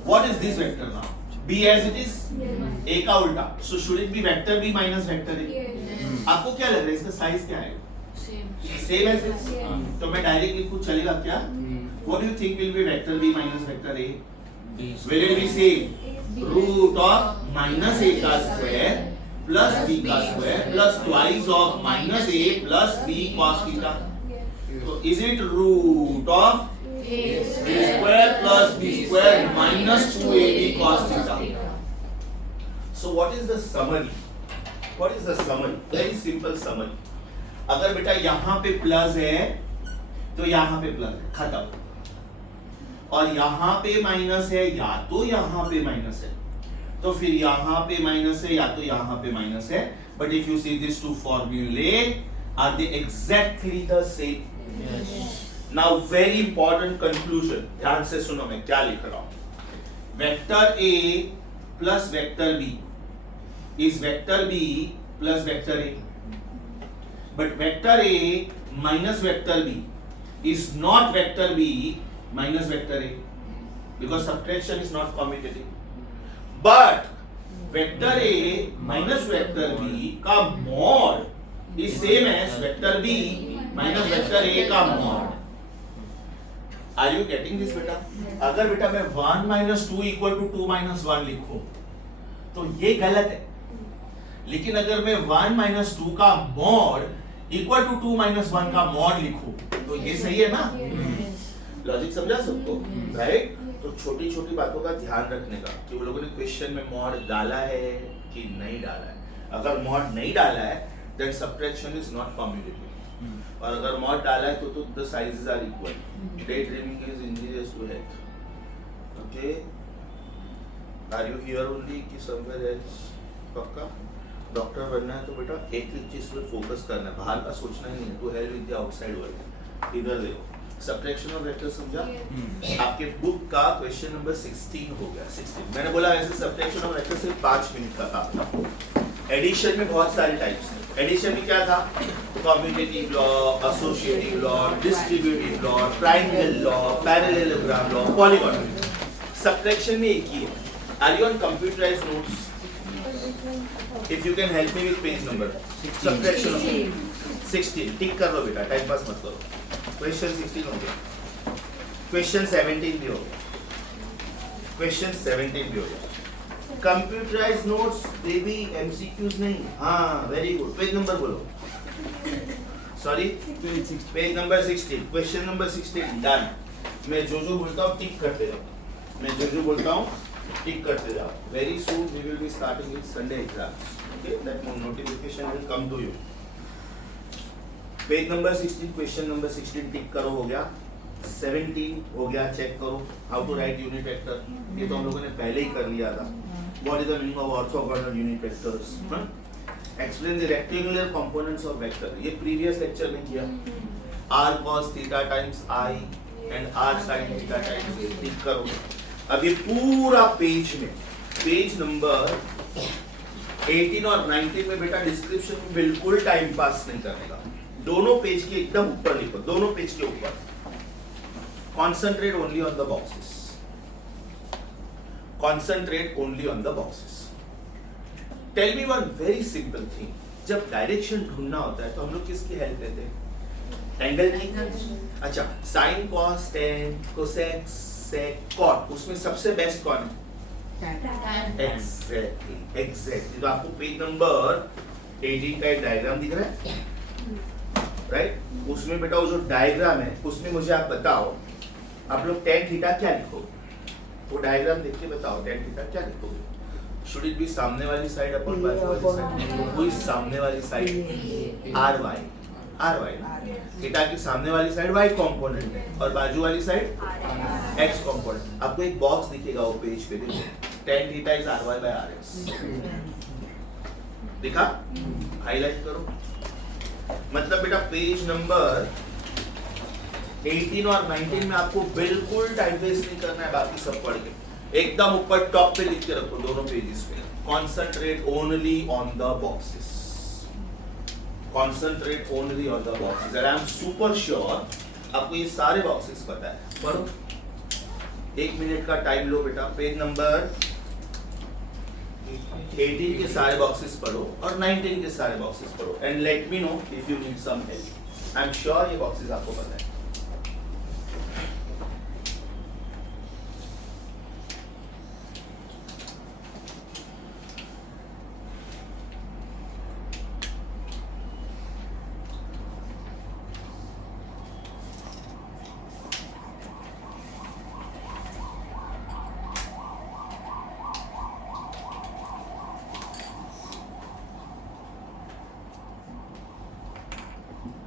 What is this vector now? B as it is? A का उल्टा. So should it be vector B minus vector A? आपको क्या लग रहा है इसका साइज क्या है? Same as this. तो मैं डायरेक्ट लिखूं, चलेगा क्या? What do you think will be vector B minus vector A? Will it be same? Root of minus A का square plus B का square plus twice of minus A plus B cos theta. So is it root of A square plus B square minus 2AB cos theta? So what is the summary? What is the summary? Very simple summary. अगर बेटा यहाँ पे प्लस है तो यहाँ पे प्लस है, खत्म. और यहाँ पे माइनस है या तो यहाँ पे माइनस है, तो फिर यहाँ पे माइनस है या तो यहाँ पे माइनस है. But if you see this two फॉर्मूले, are they exactly the same? Now very important conclusion, ध्यान से सुनो मैं क्या लिख रहा हूं. Vector A plus vector B is vector B plus vector A. But vector A minus vector B is not vector B minus vector A, because subtraction is not commutative. But vector A minus vector B का mod is same as vector B minus vector A का mod. Are you getting this बेटा? अगर बेटा मैं 1 minus 2 equal to 2 minus 1 लिखूं तो ये गलत है. लेकिन अगर मैं 1 minus 2 का mod equal to 2 minus 1 का mod लिखूं तो ये सही है ना? लॉजिक समझा सबको, राइट? तो छोटी छोटी बातों का ध्यान रखने का कि वो लोगों ने क्वेश्चन में मॉड डाला है कि नहीं डाला है. अगर मॉड नहीं डाला है then subtraction is not commutative, और अगर मॉड डाला है तो the sizes are equal. Day dreaming is ingenious to health. Okay, are you here only कि समवेयर एल्स? पक्का डॉक्टर बनना है तो बेटा एक ही चीज पे फोकस करना है, बाहर का सोचना ही नहीं है. To help with the outside world. इधर देखो, सब्ट्रैक्शन ऑफ वेक्टर समझा? आपके बुक का क्वेश्चन नंबर 16 हो गया. 16 मैंने बोला वैसे सब्ट्रैक्शन ऑफ वेक्टर सिर्फ 5 मिनट का था. एडिशन में बहुत सारे टाइप्स हैं. एडिशन में क्या था? Commutative law, associative law, distributive law, triangle law, parallelogram law, polygon. Subtraction में एक ही है. Are you on computerized notes? If you can help me with page number. Subtraction of 16. टिक कर लो बेटा, टाइम पास मत करो. क्वेश्चन 16 हो गया. क्वेश्चन 17 भी हो गया. क्वेश्चन 17 भी हो गया. कंप्यूटराइज्ड नोट्स बेबी, एमसीक्यूज नहीं. हाँ, वेरी गुड. पेज नंबर बोलो. Sorry, page number 16. Question number 16 done. मैं जो बोलता हूँ टिक करते जाओ. मैं जो बोलता हूँ टिक करते जाओ. Very soon we will be starting with Sunday exams. Okay, that notification will come to you. Page number 16, question number 16 tick करो, हो गया. 17 हो गया, चेक करो. How to write unit vector, ये तो हम लोगों ने पहले ही कर लिया था. What is the meaning of orthogonal unit vectors? Explain the rectangular components of vector. ये previous lecture में किया. R cos theta times I and R sin theta times A. टिक करो. अब ये पूरा पेज में, पेज नंबर 18 और 19 में बेटा डिस्क्रिप्शन में बिल्कुल टाइम पास नहीं करने का. दोनों पेज के एकदम ऊपर लिखो, दोनों पेज के ऊपर. Concentrate only on the boxes. Concentrate only on the boxes. Tell me one very simple thing. जब डायरेक्शन ढूंढना होता है तो हम लोग किसकी हेल्प लेते हैं? एंगल की. अच्छा, sine cos tan cosec sec cot, उसमें सबसे बेस्ट कौन है? एग्जैक्टली. तो आपको पेज नंबर 18 का एक डायग्राम दिख रहा है, राइट? उसमें बेटा वो जो डायग्राम है उसमें मुझे आप बताओ, आप लोग टेन थीटा क्या लिखोगे? वो डायग्राम देख के बताओ टेन थीटा क्या लिखोगे? शुड इट बी सामने वाली साइड अपन बाजू वाली साइड? कोई सामने वाली साइड आर वाई. थीटा की सामने वाली साइड y कंपोनेंट है और बाजू वाली साइड x कंपोनेंट. आपको एक बॉक्स दिखेगा वो पेज पे, देखो tan theta is ry by rx. दिखा? हाईलाइट करो. मतलब बेटा पेज नंबर 18 और 19 में आपको बिल्कुल टाइम वेस्ट नहीं करना है, बाकी सब पढ़ के एकदम ऊपर टॉप पे लिख के रखो दोनों पेजेस पे. Concentrate only on the boxes. Concentrate only on the boxes. And I am super sure आपको ये सारे बॉक्सेस पता है. पढ़ो, 1 मिनट का टाइम लो बेटा. पेज नंबर 18 के सारे बॉक्सेस पढ़ो और 19 के सारे बॉक्सेस पढ़ो and let me know if you need some help. I am sure ये बॉक्सेस आपको पता है.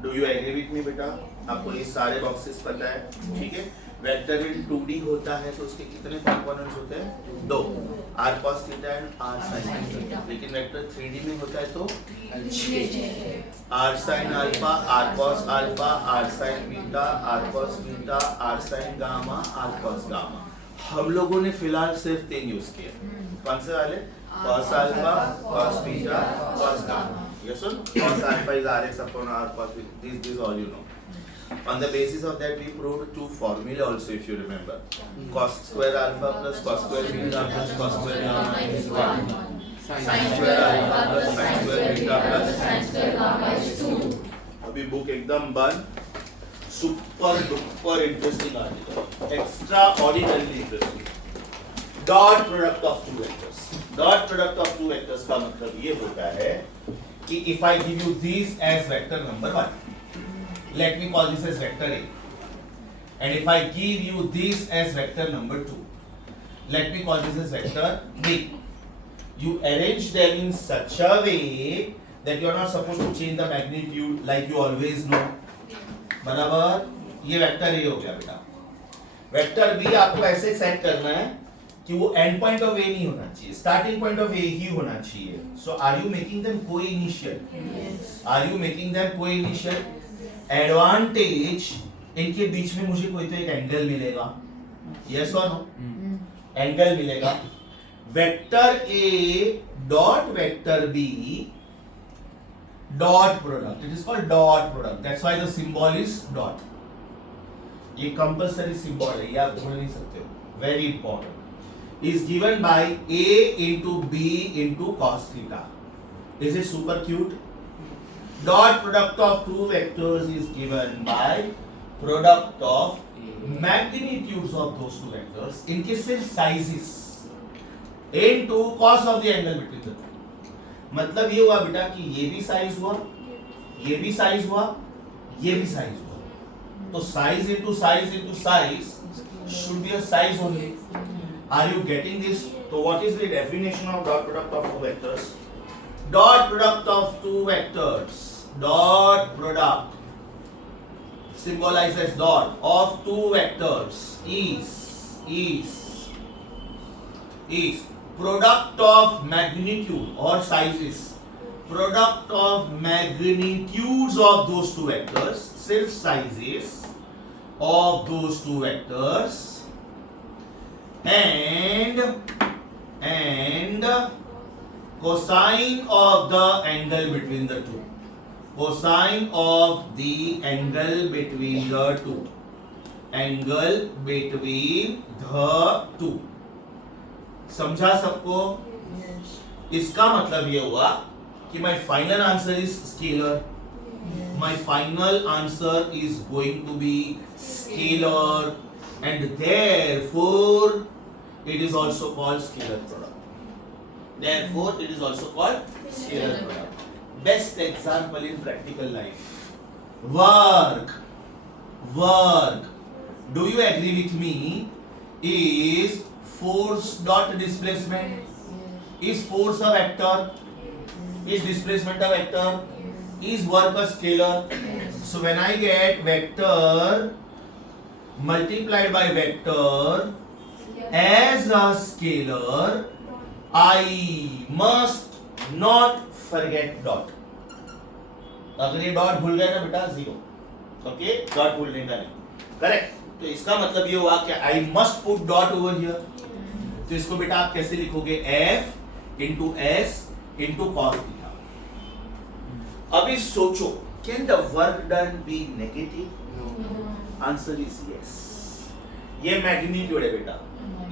Do you agree with me बेटा? आपको ये सारे बॉक्सेस पता है, ठीक है? वेक्टर में 2D होता है तो उसके कितने कंपोनेंट्स होते हैं? 2. r cos theta and r sin theta. लेकिन वेक्टर 3D में होता है तो 6. r sin alpha, r cos alpha, r sin beta, r cos beta, r sin gamma, r cos gamma. हम लोगों ने फिलहाल सिर्फ 3 यूज किए. कौन से वाले? cos alpha, cos beta, cos gamma. Yes or no? Cos alpha is Rx upon R cos beta. This all you know. On the basis of that, we proved 2 formula also, if you remember. Cos square alpha plus cos square beta plus cos square gamma is 1. Sin square alpha plus sin square beta plus sin square gamma is 2. अभी बुक एकदम बंद. Super duper interesting article. Extraordinarily interesting. Dot product of 2 vectors. Dot product of 2 vectors का मतलब ये होता है कि if I give you these as vector number 1, let me call this as vector A, and if I give you these as vector number 2, let me call this as vector B. You arrange them in such a way that you are not supposed to change the magnitude like you always know. बराबर? ये वेक्टर A हो गया बेटा. वेक्टर B आपको ऐसे सेट करना है कि वो एंड पॉइंट ऑफ ए नहीं होना चाहिए, स्टार्टिंग पॉइंट ऑफ ए ही होना चाहिए. So are you making them co-initial? Are you making them co-initial? Advantage इनके बीच में मुझे कोई तो एक एंगल मिलेगा. यस और नो? एंगल मिलेगा. Vector A dot vector B dot product, it is called dot product. That's why the symbol is dot. ये कंपल्सरी सिंबल है, ये आप भूल नहीं सकते हो. Very important. is given by A into B into cos theta. Is it super cute? Dot product of 2 vectors is given by product of magnitudes of those 2 vectors इनके सिर्फ sizes into cos of the angle between the two. मतलब ये हुआ बेटा कि ये भी साइज हुआ, ये भी साइज हुआ, ये भी साइज हुआ. तो size into size should be a size only. Are you getting this? So what is the definition of dot product of 2 vectors? Dot product of 2 vectors. Dot product symbolizes dot of 2 vectors is product of magnitude or sizes, product of magnitudes of those two vectors, सिर्फ sizes of those two vectors, and cosine of the angle between the two, cosine of the angle between the two, angle between the two. समझा सबको? इसका मतलब ये हुआ कि my final answer is scalar. My final answer is going to be scalar, and therefore it is also called scalar product. Therefore it is also called scalar product. Best example in practical life. Work. Do you agree with me? Is force dot displacement? Is force a vector? Is displacement a vector? Is work a scalar? So when I get vector multiplied by vector as a scalar, I must not forget dot. अगर ये डॉट भूल गए ना बेटा जीरो, ओके, डॉट भूलने का नहीं, करेक्ट. तो इसका मतलब ये हुआ कि I must put dot over here. तो इसको बेटा आप कैसे लिखोगे? F into S into cos theta. अभी सोचो, can the work done be negative? Answer is yes. ये मैग्नीट्यूड है बेटा,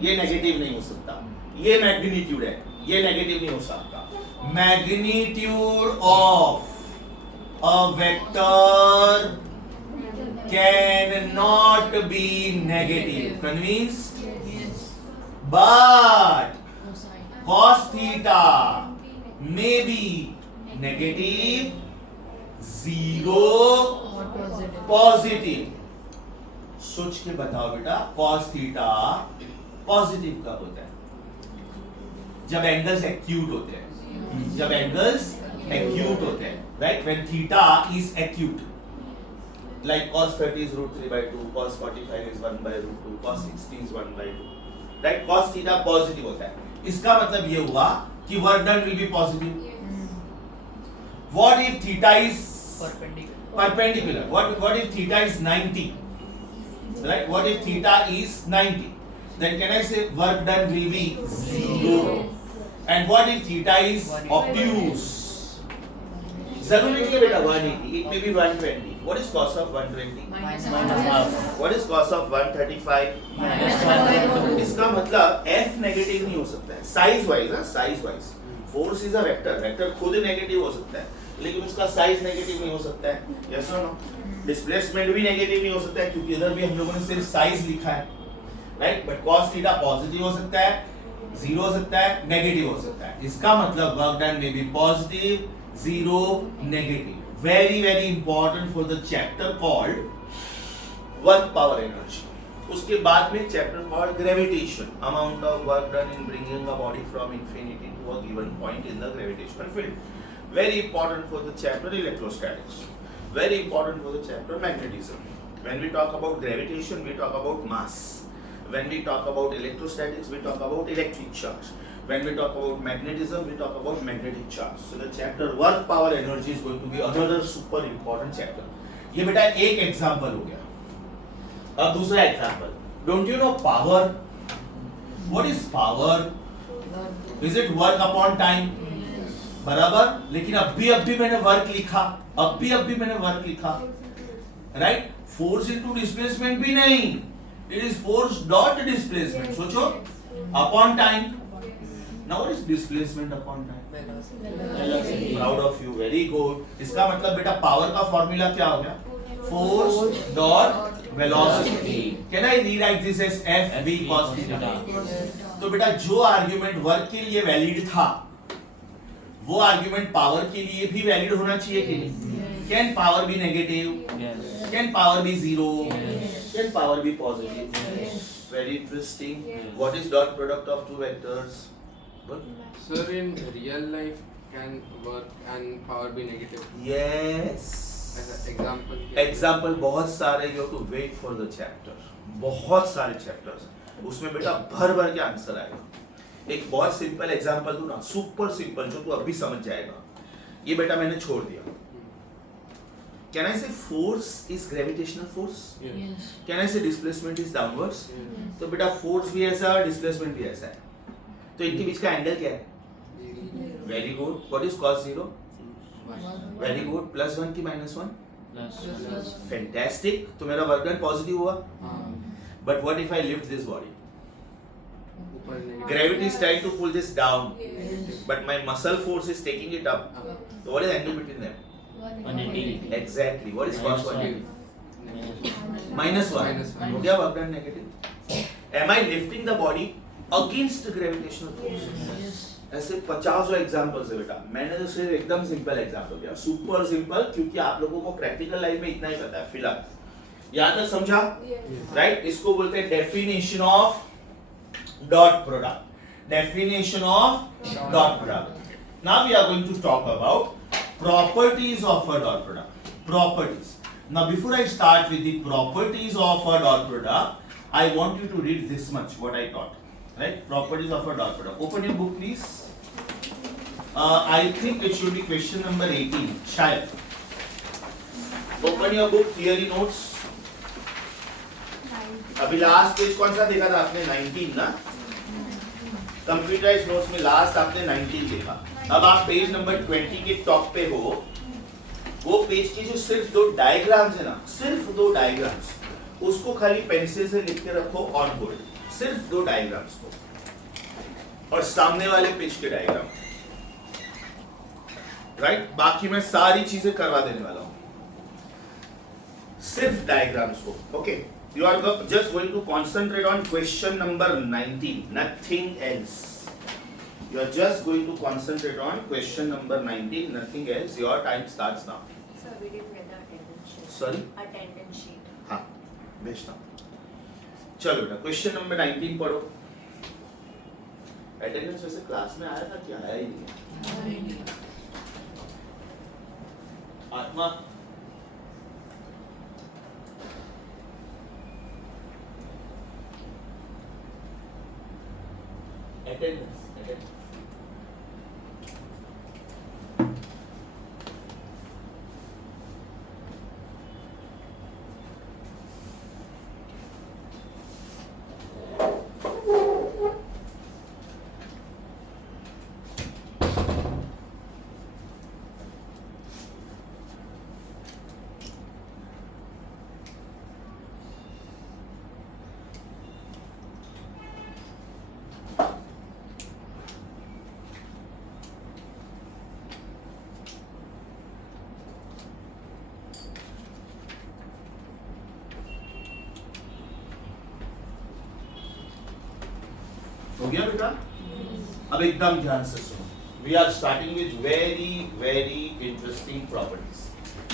ये नेगेटिव नहीं हो सकता. ये मैग्नीट्यूड है, ये नेगेटिव नहीं हो सकता. Magnitude of a vector cannot be negative. Convinced? But cos theta may be negative, zero, positive. सोच के बताओ बेटा, cos theta पॉजिटिव कब होता है? जब एंगल्स एक्यूट होते हैं. जब एंगल्स एक्यूट होते हैं, right? When theta is acute, like cos 30 is root 3 by 2, cos 45 is 1 by root 2, cos 60 is 1 by 2, right? Cos theta positive होता है. इसका मतलब ये हुआ कि work done will be positive. What if theta is perpendicular? What if theta is 90? Right? What if theta is 90? Then can I say work done will be 0? And what if theta is obtuse? जरूरी नहीं है बेटा 180. It may be 120. What is cos of 120? What is cos of 135? इसका मतलब f नेगेटिव नहीं हो सकता है. Size wise, size wise. Force is a vector. Vector खुद नेगेटिव हो सकता है, लेकिन उसका साइज नेगेटिव नहीं हो सकता है. यस और नो? डिस्प्लेसमेंट भी नेगेटिव नहीं हो सकता है, क्योंकि इधर भी हम लोगों ने सिर्फ साइज लिखा है, right? But cos theta positive हो सकता है, जीरो हो सकता है, नेगेटिव हो सकता है. इसका मतलब वर्क डन में भी positive, zero, negative. Very very important for the chapter called work power energy. उसके बाद में chapter called gravitation, amount of work done in bringing a body from infinity to a given point in the gravitational field. Very important for the chapter electrostatics. Very important for the chapter magnetism. When we talk about gravitation, we talk about mass. When we talk about electrostatics, we talk about electric charge. When we talk about magnetism, we talk about magnetic charge. So the chapter work power energy is going to be another super important chapter. ये बेटा एक एग्जाम्पल हो गया. अब दूसरा example. Don't you know power? What is power? Is it work upon time? बराबर. लेकिन अब भी मैंने वर्क लिखा, अब भी मैंने वर्क लिखा, राइट? फोर्स इनटू डिस्प्लेसमेंट भी नहीं, it is force dot displacement. सोचो, upon time. Now what is displacement upon time? Proud of you, very good. इसका मतलब बेटा पावर का फॉर्मूला क्या हो गया? Force dot velocity. Can I rewrite this as F V cos theta? तो बेटा जो आर्गुमेंट वर्क के लिए वैलिड था, वो आर्गुमेंट पावर के लिए भी वैलिड होना चाहिए कि नहीं? Can power be negative? Can power be zero? Can power be positive? Very interesting. What is dot product of two vectors? Sir, in real life, can work and power be negative? Yes. As an example. Example बहुत सारे. You have to wait for the chapter. बहुत सारे चैप्टर्स, उसमें बेटा भर भर के आंसर आएगा. एक बहुत सिंपल एग्जांपल दूं ना, सुपर सिंपल, जो तू अभी समझ जाएगा। ये बेटा मैंने छोड़ दिया। Can I say force is gravitational force? Yes. Can I say displacement is downwards? Yes. तो बेटा फोर्स भी ऐसा है, डिस्प्लेसमेंट भी ऐसा है। तो इनके बीच का एंगल क्या है? Very good. What is cos 0? Very good. +1 की -1? Plus. फैंटास्टिक। तो मेरा वर्क डन पॉजिटिव हुआ। But what if I lift this body? Gravity is trying to pull this down, but my muscle force is taking it up. So what is the angle between them? 180. Exactly. What is cos 180? -1. -1. हो गया work done negative. Am I lifting the body against the gravitational force? Yes. ऐसे 50 एग्जांपल्स है बेटा। मैंने तो सिर्फ एकदम सिंपल एग्जांपल दिया, सुपर सिंपल, क्योंकि आप लोगों को प्रैक्टिकल लाइफ में इतना ही पता है फिलहाल। यहाँ तक समझा? राइट? इसको बोलते हैं definition of dot product. Definition of dot product. Now we are going to talk about properties of a dot product. Properties. Now before I start with the properties of a dot product, I want you to read this much what I taught. Right? Properties of a dot product. Open your book please. I think it should be question number 18. शायद. Open your book. Theory notes. अभी लास्ट पेज कौन सा देखा था आपने? 19 ना? कंप्यूटराइज नोट्स में लास्ट आपने 19 देखा। अब आप पेज नंबर 20 के टॉप पे हो। वो पेज की जो सिर्फ 2 डायग्राम्स है ना, सिर्फ 2 डायग्राम्स, उसको खाली पेंसिल से लिख के रखो ऑन बोर्ड। सिर्फ 2 डायग्राम्स को, और सामने वाले पेज के डायग्राम। राइट? बाकी मैं सारी चीजें करवा देने वाला हूं, सिर्फ डायग्राम्स को। Okay? You are just going to concentrate on question number 19, nothing else. You are just going to concentrate on question number 19, nothing else. Your time starts now. Sir, we didn't get the attendance sheet. Sorry? Attendance sheet. हाँ, भेजता हूँ। चलो बेटा, question number 19 पढ़ो। Attendance वैसे क्लास में आया था कि आया ही नहीं? आत्मा attendance. हो गया बेटा? अब एकदम ध्यान से सुनो। We are starting with very interesting properties.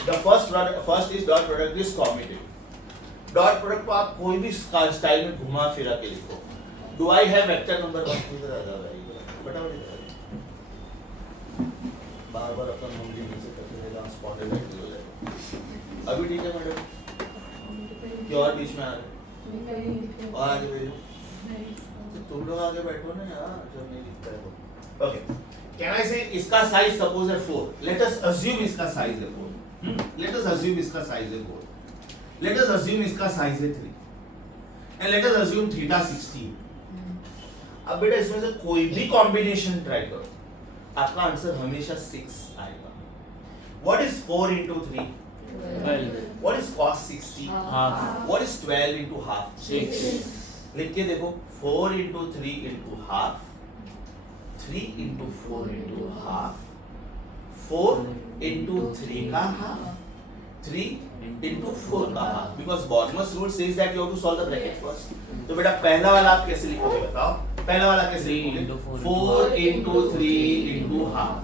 The first is dot product is commutative. Dot product को आप कोई भी स्टाइल में घुमा फिरा के लिखो। Do I have vector number 1 इधर आ जाओ फटाफट इधर। बार-बार अपना मुंडी में से करके लेना स्पॉटेड हो जाएगा। अभी ठीक है मैडम? क्या और बीच में आ रहे? और आगे भेजो। तुम लोग आगे बैठो ना यार, जब नहीं दिखता है वो। ओके, कैन आई से इसका साइज सपोज है 4। लेट अस अज्यूम इसका साइज है 4। लेट अस अज्यूम इसका साइज है 4। लेट अस अज्यूम इसका साइज है 3 and let us assume theta 16। अब बेटा इसमें से कोई भी कॉम्बिनेशन ट्राई करो, आपका आंसर हमेशा 6 आएगा। What is 4 into 3? 12. What is cos 60? Half. What is 12 into half? 6. लिख के देखो, 4 into 3 into half, 3 into 4 into half, 4 into 3 का half, 3 into 4 का half, because Bodmer's rule says that you have to solve the bracket first. तो बेटा पहला वाला आप कैसे लिखोगे बताओ? पहला वाला कैसे लिखोगे? 4 into 3 into half.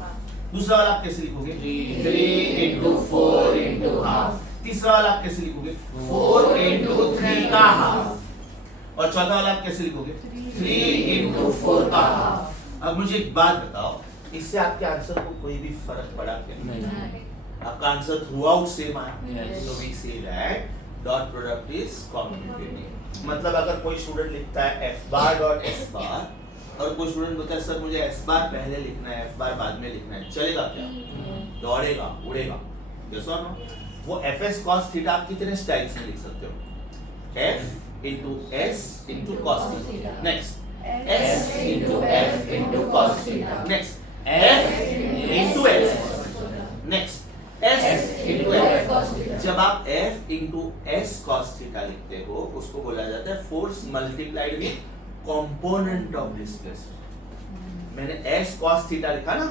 दूसरा वाला आप कैसे लिखोगे? 3 into 4 into half. तीसरा वाला आप कैसे लिखोगे? 4 into 3 का half. और चौथा वाला आप कैसे लिखोगे? 3 into 4 का हाफ। अब मुझे एक बात बताओ, इससे आपके आंसर को कोई भी फर्क पड़ा क्या? नहीं। आपका आंसर थ्रू आउट सेम आया। Yes. So we say that dot product is commutative. मतलब अगर कोई स्टूडेंट लिखता है f bar dot s bar, और कोई स्टूडेंट बोलता है सर मुझे एस बार पहले लिखना है एफ बार बाद में लिखना है, चलेगा क्या? दौड़ेगा, उड़ेगा। यस और नो? वो एफ एस कॉस थीटा आप कितने स्टाइल्स में लिख सकते हो? F into S into cos theta, next S into F into cos theta, next F into S, next S into F. जब आप F into S cos theta लिखते हो उसको बोला जाता है force multiplied with component of displacement. मैंने एस कॉस थीटा लिखा ना,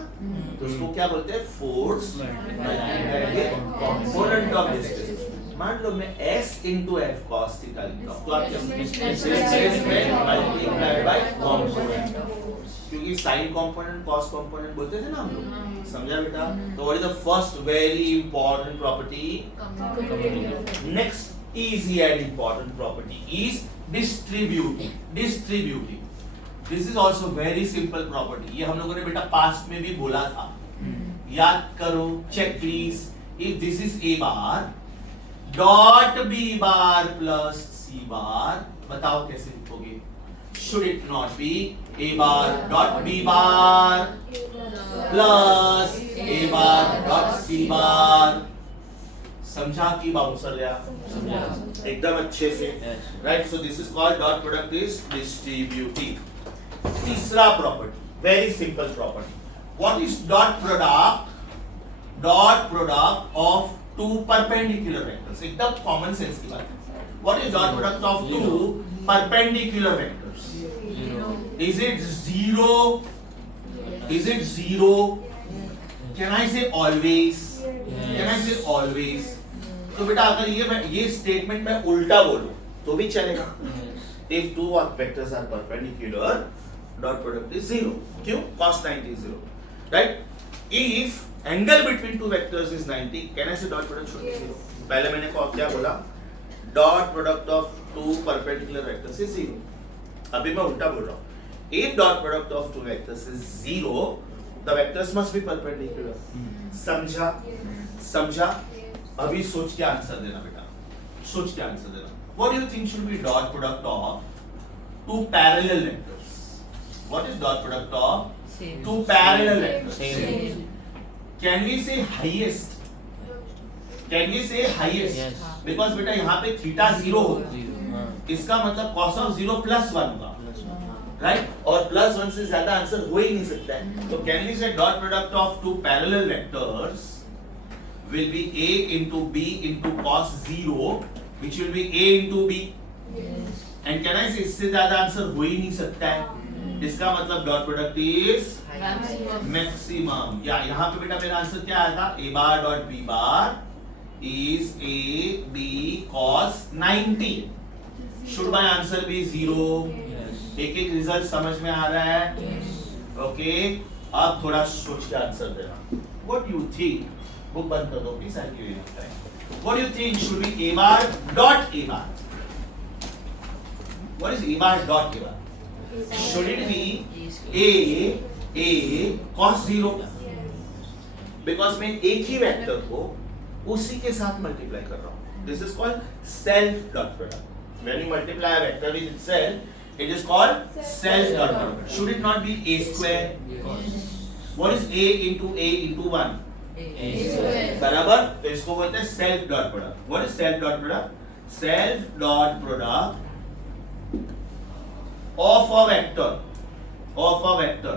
तो उसको क्या बोलते हैं? Force multiplied with component of displacement. मान लो मैं S into F cos theta लिखता हूँ तो आप डिस्प्लेसमेंट मल्टीप्लाइड बाय कंपोनेंट, क्योंकि साइन कंपोनेंट कॉस कंपोनेंट बोलते थे ना हम लोग, समझा बेटा? तो what is the first very important property? Next easy and important property is distributive. This is also very simple property. ये हम लोगों ने बेटा पास्ट में भी बोला था, याद करो, check please. If this is a bar dot b bar plus c bar, बताओ कैसे लिखोगे? Should it not be a bar dot b bar plus a bar dot c bar? समझा कि बाउंसर गया? एकदम अच्छे से, right? So this is called dot product is distributive. तीसरा property, very simple property, what is dot product? Dot product of two perpendicular vectors, एकदम कॉमन सेंस की बात है। What is dot product of two perpendicular vectors? Is it zero? Is it zero? Can I say always? Can I say always? तो बेटा अगर ये स्टेटमेंट मैं उल्टा बोलूं तो भी चलेगा। If two vectors are perpendicular, dot product is zero. क्यों? Cos 90 is zero, right? If angle between two vectors is 90, can I say dot product should be zero? पहले मैंने क्या बोला? Dot product of two perpendicular vectors is zero. अभी मैं उल्टा बोल रहा हूँ। If dot product of two vectors is zero, the vectors must be perpendicular. समझा? समझा? अभी सोच के आंसर देना बेटा, सोच के आंसर देना। What do you think should be dot product of two parallel vectors? What is dot product of two parallel vectors? Can we say highest? Can we say highest? Yes. Because बेटा यहाँ पे थीटा जीरो होगा, इसका मतलब cos of zero plus one होगा, राइट? और प्लस वन से ज्यादा आंसर हो ही नहीं सकता है। तो can we say dot product of two parallel vectors will be a into b into cos 0, which will be a into b. Yes. And can I say इससे ज्यादा आंसर हो ही नहीं सकता है। इसका मतलब डॉट प्रोडक्ट इज मैक्सिमम। या यहाँ पे बेटा मेरा आंसर क्या आया था? a bar dot b bar is a b cos 90. Should my answer be 0? एक एक रिजल्ट समझ में आ रहा है? ओके, अब थोड़ा सोच के आंसर देना। What you think? बुक बंद कर दो please, I give you enough time. What do you think should be a bar dot a bar? What is a bar dot a bar? Should it be a cos 0? Because मैं एक ही वेक्टर को उसी के साथ मल्टीप्लाई कर रहा हूँ। This is called self dot product. When you multiply a vector with itself, it is called self dot product. Should it not be a square? What is a into 1? बराबर, तो इसको बोलते हैं self dot product. What is self dot product? Self dot product of a vector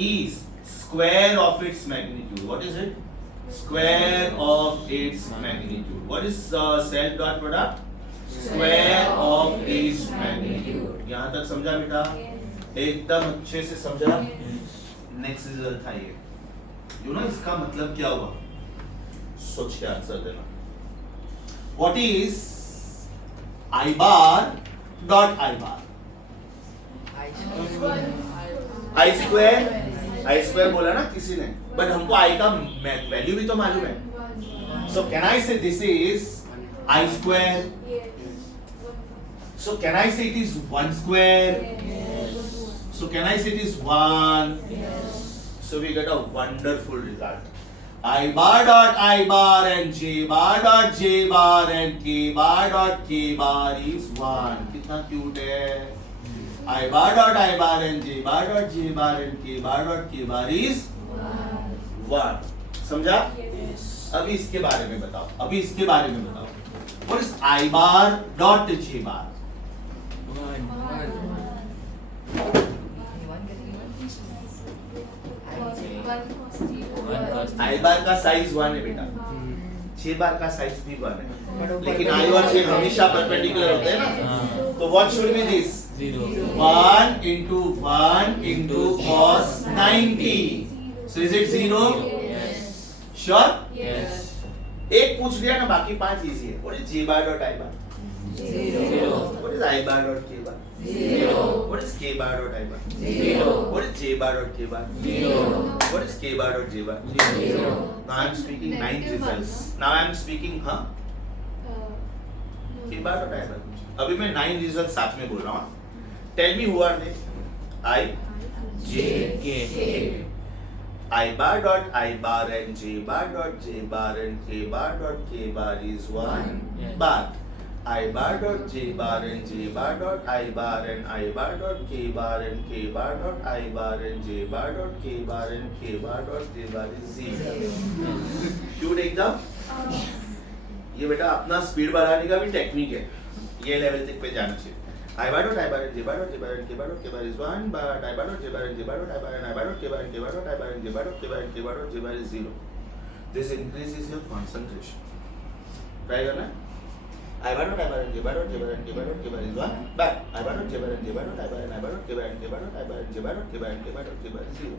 is square of its magnitude. What is it? Square of its magnitude. What is self dot product? Square of its magnitude. यहाँ तक समझा बेटा? एकदम अच्छे से समझा। नेक्स्ट रिजल्ट था ये। यू नो इसका मतलब क्या हुआ? सोच के आंसर देना। What is I bar dot i bar? I square बोला ना किसी ने, बट हमको आई का वैल्यू भी तो मालूम है। सो can I say this is i square? So can I say it is 1 square? So can I say it is 1? So we get a wonderful result. I bar dot I bar and J bar dot J bar and K bar dot K bar is 1. कितना क्यूट है? I bar dot I bar and J bar dot J bar and K bar dot K bar is 1. समझा? अभी इसके बारे में बताओ. What is I bar dot J bar? I bar का साइज 1 है बेटा. J bar का साइज भी 1 है. लेकिन I और J हमेशा परपेंडिकुलर होते हैं ना. तो what should be this? 1 into 1 into cos 90. So is it 0? Sure? एक पूछ लिया ना, बाकी 5 इजी है. What is J bar dot I bar? 0. What is I bar dot K bar? 0. What is K bar dot I bar? 0. What is J bar dot K bar? 0. What is K bar dot J bar? 0. Now I am speaking 9 results. Now I am speaking K bar dot I bar. अभी मैं 9 results साथ में बोल रहा हूँ. Tell me who are they? I, J, K. I bar dot I bar and J bar dot J bar and K bar dot K bar is 1 bar. I bar dot J bar and J bar dot I bar and I bar dot K bar and K bar dot I bar and J bar dot K bar and K bar dot J bar is 0. क्यों एकदम? ये बेटा अपना स्पीड बढ़ाने का भी टेक्निक है. ये लेवल तक पे जाना चाहिए. I bar dot I bar and J bar dot J bar and K bar dot K bar is 1 bar. I bar dot J bar and J bar dot I bar and I bar dot K bar and K bar dot I bar and J bar dot K bar and K bar dot J bar is 0. This increases your concentration. Try करना. I bar dot I bar and J bar dot J bar and K bar dot K bar is 1 bar. I bar dot J bar and J bar dot I bar and I bar dot K bar and K bar dot I bar and J bar dot K bar and K bar dot K bar is 0.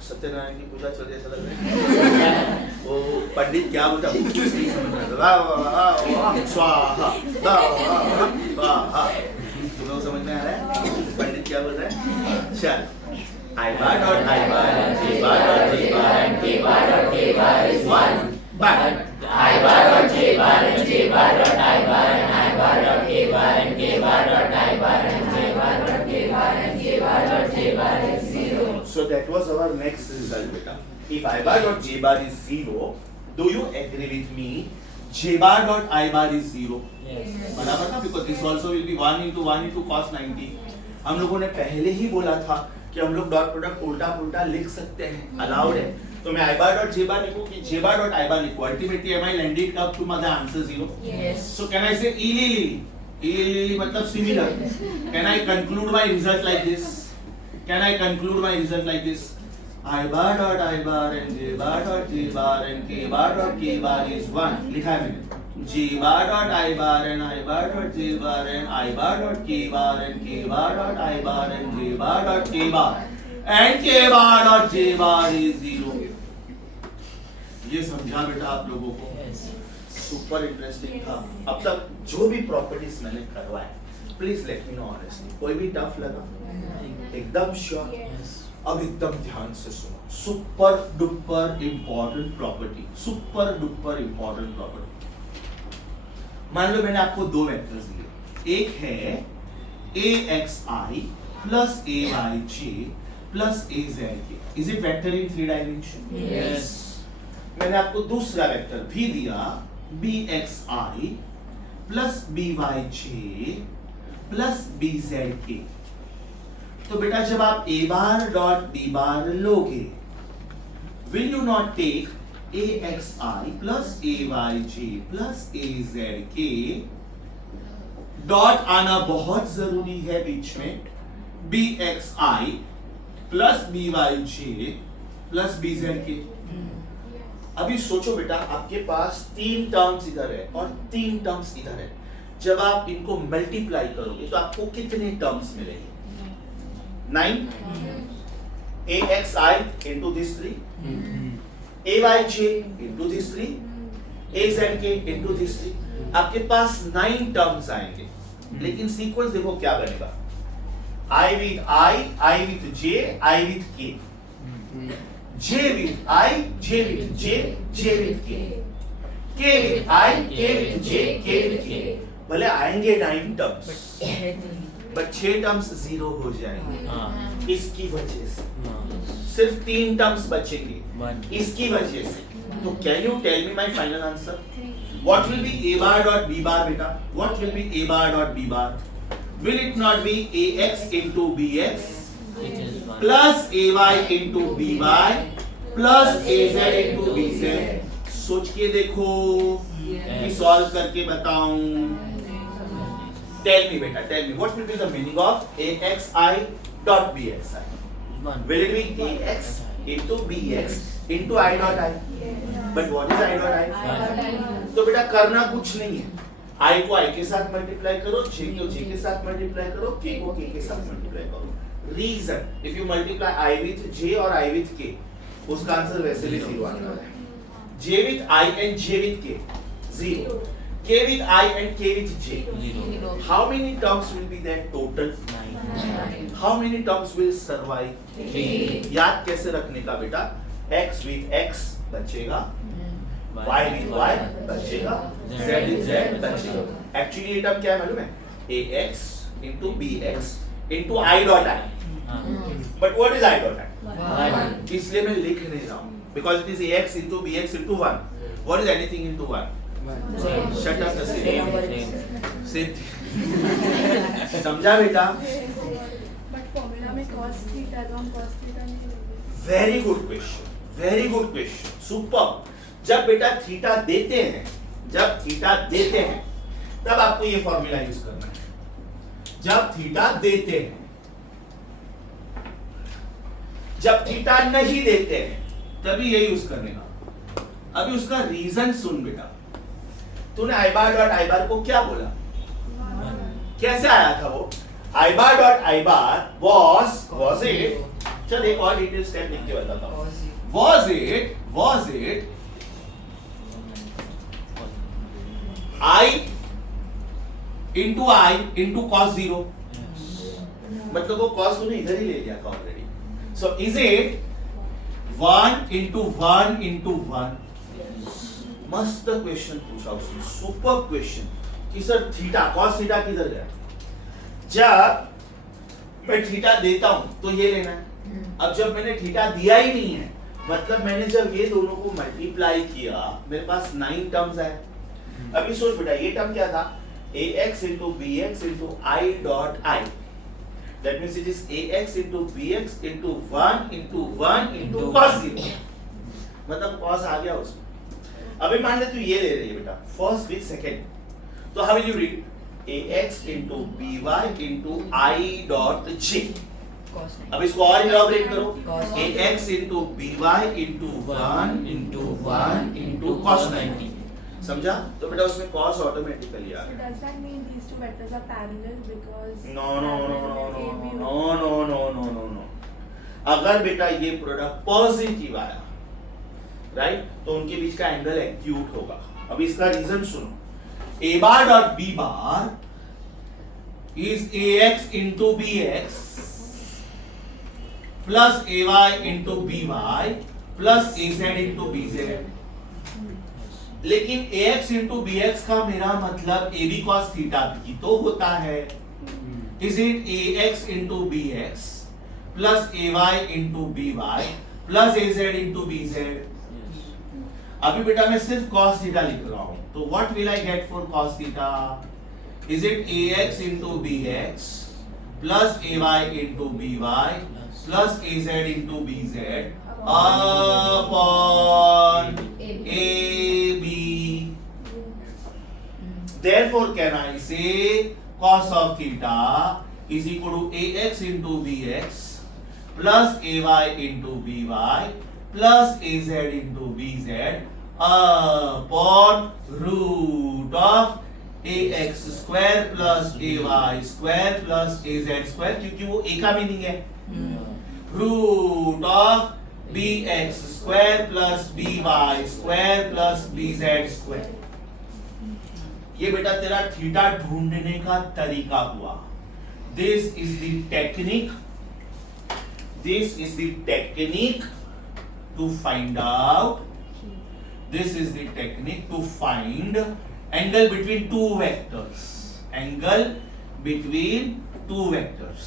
Satyanarayan की पूजा चल रही है, ऐसा लग रहा है. वो पंडित क्या बोलता है कुछ नहीं समझ रहा. स्वाहा स्वाहा. तुम लोग समझ में आ रहा है पंडित क्या बोल रहा है? चल. I bar dot I bar and J bar dot J bar and K bar dot K bar is 1 bar. I bar dot J bar and J bar dot I bar and I bar dot K bar and K bar dot I bar and J bar dot K bar and K bar dot J bar is 0. So that was our next result, beta. If I bar dot J bar is 0, do you agree with me? J bar dot I bar is 0. बराबर ना, because this also will be 1 into cos 90. हम लोगों ने पहले ही बोला था कि हम लोग डॉट प्रोडक्ट उल्टा पुल्टा लिख सकते हैं, अलाउड है. तो मैं I bar dot J bar लिखूं कि J bar dot I bar लिखूं. Ultimately am I landed up to my answer 0? Yes. So can I say E मतलब similar? Can I conclude my result like this? Can I conclude my result like this? I bar dot I bar and J bar dot J bar and K bar dot K bar is 1. लिखा है मैंने. J bar dot I bar and I bar dot J bar and I bar dot K bar and K bar dot I bar and J bar dot K bar and K bar dot J bar is 0. ये समझा बेटा आप लोगों को? सुपर इंटरेस्टिंग था. अब तक जो भी प्रॉपर्टीज मैंने करवाए, please let me know honestly. कोई भी टफ लगा? एकदम श्योर? अब एकदम ध्यान से सुनो. Super duper important property. Super duper important property. मान लो मैंने आपको 2 वेक्टर्स दिए. एक है AXI plus AYJ plus AZK. Is it vector in 3 dimension? Yes. मैंने आपको दूसरा वेक्टर भी दिया BXI plus BYJ plus BZK. तो बेटा जब आप A बार डॉट B बार लोगे, will you not take AXI plus AYJ plus AZK? Dot आना बहुत जरूरी है बीच में. BXI plus BYJ plus BZK. अभी सोचो बेटा, आपके पास 3 टर्म्स इधर है और 3 टर्म्स इधर है. जब आप इनको मल्टीप्लाई करोगे तो आपको कितने टर्म्स मिलेंगे? 9. AXI into this 3, AYJ into this 3, AZK into this 3. आपके पास 9 टर्म्स आएंगे. लेकिन सीक्वेंस देखो क्या बनेगा. I with I with J, I with K. J with I, J with J, J with K. K with I, K with J, K with K. भले आएंगे 9 टर्म्स, बट 6 टर्म्स 0 हो जाएंगे. इसकी वजह से सिर्फ 3 टर्म्स बचेंगे इसकी वजह से. तो can you tell me my final answer? What will be A bar dot B bar बेटा? What will be A bar dot B bar? Will it not be ax into bx which is 1 plus ay into by plus az into bz? सोच के देखो कि सॉल्व करके बताऊं. Tell me बेटा, tell me what will be the meaning of axi dot bxi? 1 Will it be ax into bx into I dot I? But what is I dot I? तो बेटा करना कुछ नहीं है. I को I के साथ मल्टीप्लाई करो, J को J के साथ मल्टीप्लाई करो, K को K के साथ मल्टीप्लाई करो. Reason, if you multiply I with J और I with K, उसका आंसर वैसे भी 0 आने वाला है. J with I and J with K, 0. K with I and K with J. 0 How many terms will be there total? 9 How many terms will survive? 3 याद कैसे रखने का बेटा? X with X बचेगा, Y with Y बचेगा, Z with Z बचेगा. Actually ये टर्म क्या है मालूम है? AX into BX into I dot I. But what is I dot I? 1 इसलिए मैं लिख नहीं रहा हूँ. Because it is AX into BX into 1. What is anything into 1? Shut up the same. Same. समझा बेटा? बट फॉर्मूला में cos थीटा तो हम cos थीटा नहीं लेंगे. Very good question, very good question, super. जब बेटा थीटा देते हैं, जब थीटा देते हैं तब आपको ये फॉर्मूला यूज करना है. जब थीटा देते हैं, जब थीटा नहीं देते हैं तभी ये यूज करने का. अभी उसका रीजन सुन बेटा. तूने आई बार डॉट आई बार को क्या बोला? कैसे आया था वो? I bar dot i bar was it? चल एक और डिटेल स्टेप लिख के बताता हूँ. Was it I into cos 0? मतलब वो cos तूने इधर ही ले लिया था already. So is it 1 into 1 into 1? मस्त क्वेश्चन पूछा उसने, सुपर क्वेश्चन. कि सर थीटा cos थीटा किधर गया? जब मैं थीटा देता हूं तो ये लेना है. अब जब मैंने थीटा दिया ही नहीं है, मतलब मैंने जब ये दोनों को मल्टीप्लाई किया, मेरे पास 9 टर्म्स है. अभी सोच बेटा, ये टर्म क्या था? ax into bx into I dot I. That means it is ax into bx into 1 into 1 into cos 0. मतलब cos आ गया उसमें. अभी मान ले तू ये ले रही है बेटा, फर्स्ट विथ सेकेंड. तो how will you read? ax into by into I dot j. अब इसको और इलैबोरेट करो. ax into by into 1 into 1 into cos 90. समझा? तो बेटा उसमें cos ऑटोमेटिकली आ So गया. does that mean these two vectors are parallel because No. अगर बेटा ये प्रोडक्ट पॉजिटिव आया, राइट, तो उनके बीच का एंगल एक्यूट होगा. अब इसका रीजन सुनो. a bar dot b bar is ax into bx plus ay into by plus az into bz. लेकिन ax into bx का मेरा मतलब ab cos थीटा भी तो होता है. Is it ax into bx plus ay into by plus az into bz? अभी बेटा मैं सिर्फ cos थीटा लिख रहा हूं, तो what will I get for cos theta? Is it ax into bx plus ay into by plus az into bz upon ab? Therefore can I say cos of theta is equal to ax into bx plus ay into by plus az into bz upon root of ax square plus ay square plus az square, क्योंकि वो a का मीनिंग है. root of bx square plus by square plus bz square. ये बेटा तेरा थीटा ढूंढने का तरीका हुआ. This is the technique. This is the technique to find out. This is the technique to find angle between two vectors. Angle between two vectors.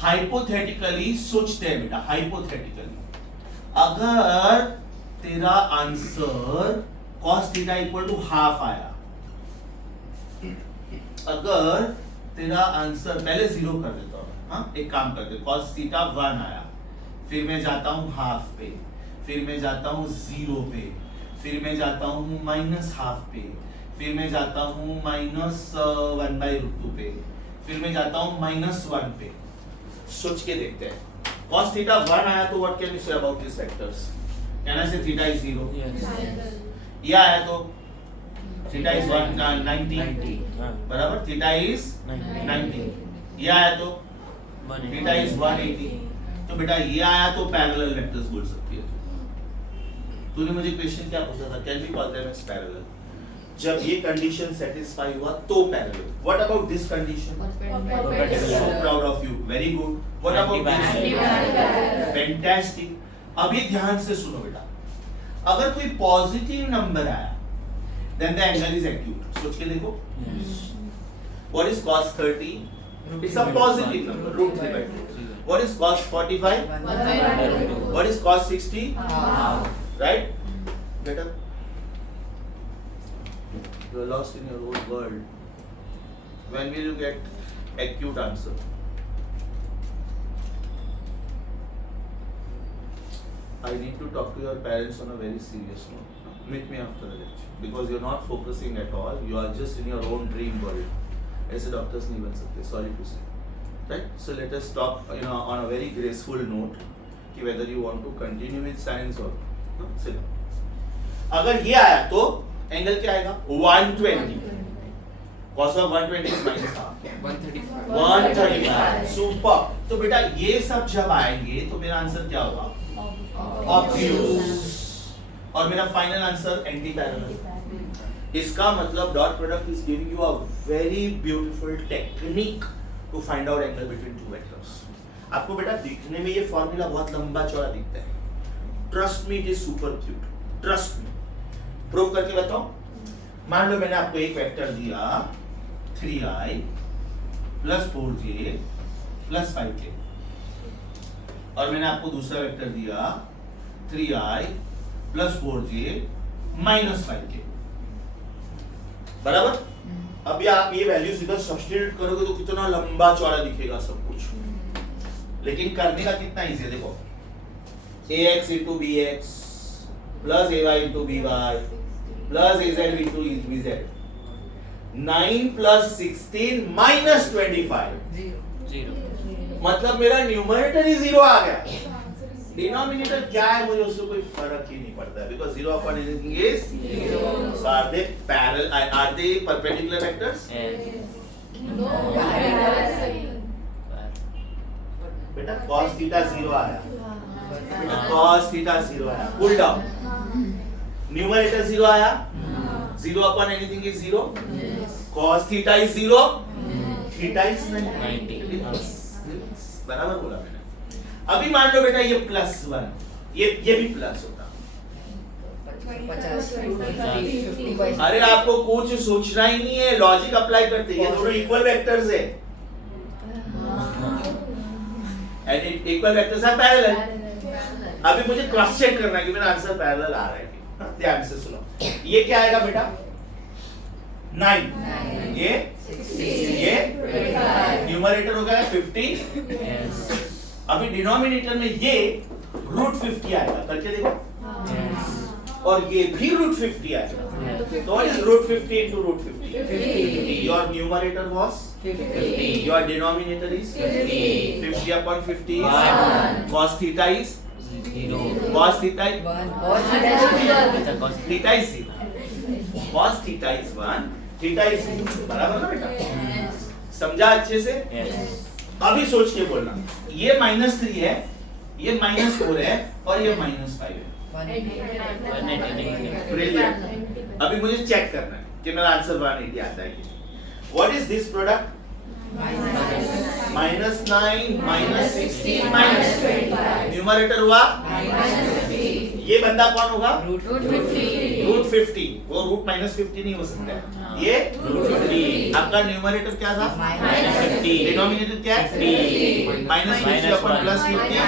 Hypothetically सोचते हैं बेटा, hypothetically अगर तेरा answer cos theta equal to half आया, अगर तेरा आंसर पहले 0 कर देता हूँ। हाँ, एक काम करते, cos थीटा 1 आया, फिर मैं जाता हूँ हाफ पे, फिर मैं जाता हूँ 0 पे, फिर मैं जाता हूँ माइनस हाफ पे, फिर मैं जाता हूँ माइनस 1/√2 पे, फिर मैं जाता हूँ -1 पे। सोच के देखते हैं, cos थीटा 1 आया तो what can you say about this vectors? Can I से थीटा इज 0? ये आया तो थीटा इज 90 बराबर, थीटा इज 90। ये आया तो थीटा इज 180। तो बेटा ये आया तो पैरेलल वेक्टर्स बोल सकती है। तूने मुझे क्वेश्चन क्या पूछा था, can be call them as parallel? जब ये कंडीशन सेटिस्फाई हुआ तो parallel. What about this condition? So proud of you, very good. What about this? Fantastic. अब ये ध्यान से सुनो बेटा, अगर कोई पॉजिटिव नंबर आया then the angle is acute. सोच के देखो, what is cos 30? It's a positive number, √3/2. What is cos 45? What is cos 60? Right? Better. You are lost in your own world. When will you get acute answer? I need to talk to your parents on a very serious note. Meet me after the lecture because you're not focusing at all. You are just in your own dream world. ऐसे डॉक्टर्स नहीं बन सकते, sorry to say. Right? So let us talk, on a very graceful note कि whether you want to continue with science or no. Sit down. अगर ये आया तो एंगल क्या आएगा? 120. Cos of 120 is minus half. 135. Super. तो बेटा ये सब जब आएंगे तो मेरा आंसर क्या होगा? Obtuse. और मेरा फाइनल आंसर एंटी पैरेलल। इसका मतलब dot product is giving you a very beautiful technique to find out angle between two vectors. आपको बेटा दिखने में ये फॉर्मूला बहुत लंबा चौड़ा दिखता है, trust me it is super cute, trust me. Prove करके बताओ। मान लो मैंने आपको एक वेक्टर दिया 3i + 4j + 5k, और मैंने आपको दूसरा वेक्टर दिया 3i + 4j - 5k, बराबर। अभी आप ये वैल्यूज इधर सब्स्टिट्यूट करोगे तो कितना लंबा चौड़ा दिखेगा सब कुछ, लेकिन करने का कितना इजी है। देखो, ax * bx + ay * by + az * bz, 9 + 16 - 25, 0 मतलब मेरा न्यूमरेटर ही 0 आ गया। डिनोमिनेटर क्या है मुझे उससे कोई फर्क ही नहीं पड़ता है, because 0 upon anything is 0. So are they parallel? Are they perpendicular vectors? बेटा cos थीटा 0 आया, बेटा cos थीटा 0 आया, पुल डाउन। न्यूमरेटर 0 आया, 0 upon anything is 0. cos theta is 0, theta is 90. बराबर बोला मैंने। अभी मान लो बेटा ये +1, ये भी प्लस होता। अरे आपको कुछ सोचना ही नहीं है, लॉजिक अप्लाई करते हैं, ये दोनों इक्वल वेक्टर्स है and equal vectors are parallel. अभी मुझे क्रॉस चेक करना है कि मेरा आंसर पैरेलल आ रहा है कि, ध्यान से सुनो। ये क्या आएगा बेटा? 9, ये न्यूमरेटर हो गया 50। अभी डिनोमिनेटर में ये √50 आएगा, करके देखो, और ये भी √50 आएगा। तो what is √50 into √50? 50. Your numerator was 50. Your denominator is 50. 50 upon 50 is 1. Cos theta is 0. Cos theta is 1. Theta is 0. Cos theta is 1. Theta is 0. बराबर ना बेटा? समझा अच्छे से? अभी सोच के बोलना, ये -3 है, ये -4 है, और ये -5 है। Brilliant. अभी मुझे चेक करना है कि मेरा आंसर 180 आता है कि what is this product? -9 -16 -25, numerator हुआ ये बंदा कौन होगा? √50। वो √-50 नहीं हो सकता है, ये √50। आपका न्यूमरेटर क्या था? -50। डिनोमिनेटर क्या है? 50 -50 upon +50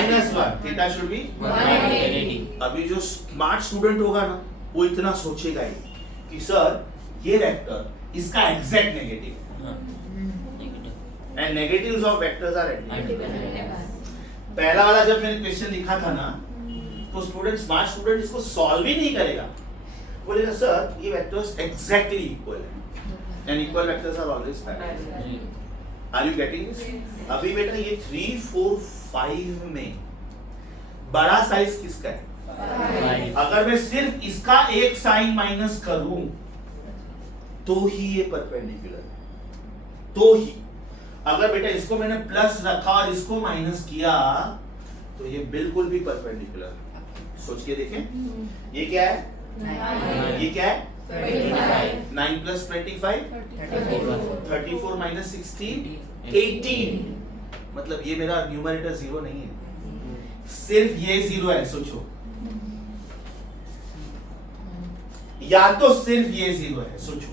-1। Theta should be 180। अभी जो स्मार्ट स्टूडेंट होगा ना, वो इतना सोचेगा ही कि सर ये वेक्टर इसका exact negative, and negatives of vectors are independent. पहला वाला जब मैंने क्वेश्चन लिखा था ना, तो स्मार्ट स्टूडेंट इसको सॉल्व ही नहीं करेगा, बोलेगा सर ये वेक्टर्स एग्जैक्टली इक्वल है, and equal vectors are always parallel. Are you getting this? अभी बेटा ये 3, 4, 5 में बड़ा साइज किसका है? अगर मैं सिर्फ इसका एक साइन माइनस करूं तो ही ये परपेंडिकुलर है, तो ही. अगर बेटा इसको मैंने प्लस रखा और इसको माइनस किया तो ये बिल्कुल भी परपेंडिकुलर है. सोच के देखें, ये क्या है? ये क्या है? 9 plus 25 34 minus 16 18. मतलब ये मेरा न्यूमरेटर 0 नहीं है, सिर्फ ये 0 है. सोचो, या तो सिर्फ ये 0 है. सोचो,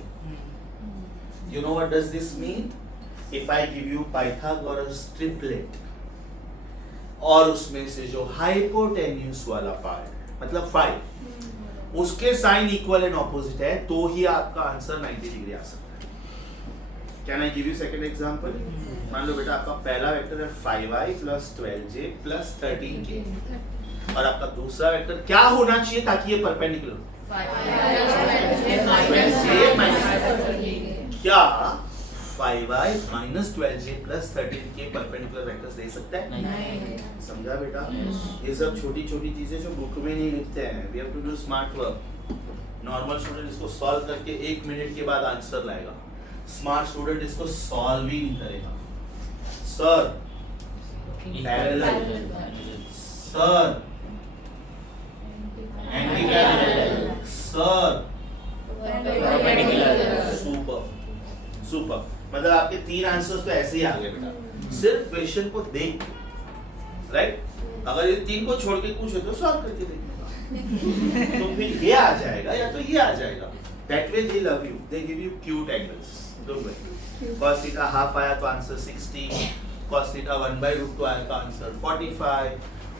you know what does this mean? If I give you Pythagoras triplet और उसमें से जो हाइपोटेन्यूस वाला पार्ट मतलब 5 उसके साइन इक्वल एंड ऑपोजिट है, तो ही आपका आंसर 90 डिग्री आ सकता है. Can I give you second example? मान लो बेटा आपका पहला वेक्टर है 5i plus 12j plus 13k और आपका दूसरा वेक्टर क्या होना चाहिए ताकि ये परपेंडिकुलर? क्या 5i minus 12j plus 13k perpendicular vectors दे सकता है? नहीं. समझा बेटा? ये सब छोटी छोटी चीजें जो बुक में नहीं लिखते हैं. We have to do smart work. Normal student इसको सॉल्व करके 1 मिनट के बाद आंसर लाएगा. स्मार्ट स्टूडेंट इसको सॉल्व ही नहीं करेगा. Sir parallel, sir anti parallel, sir super super. मतलब आपके 3 आंसर्स तो ऐसे ही आ गए बेटा, सिर्फ क्वेश्चन को देख, राइट? अगर ये 3 को छोड़ के पूछे तो सॉल्व करके देखिएगा तो फिर ये आ जाएगा या तो ये आ जाएगा. That way they love you, they give you cute angles. Don't worry. cos theta half आया तो आंसर 60, cos थीटा 1/√2 आया तो आंसर 45,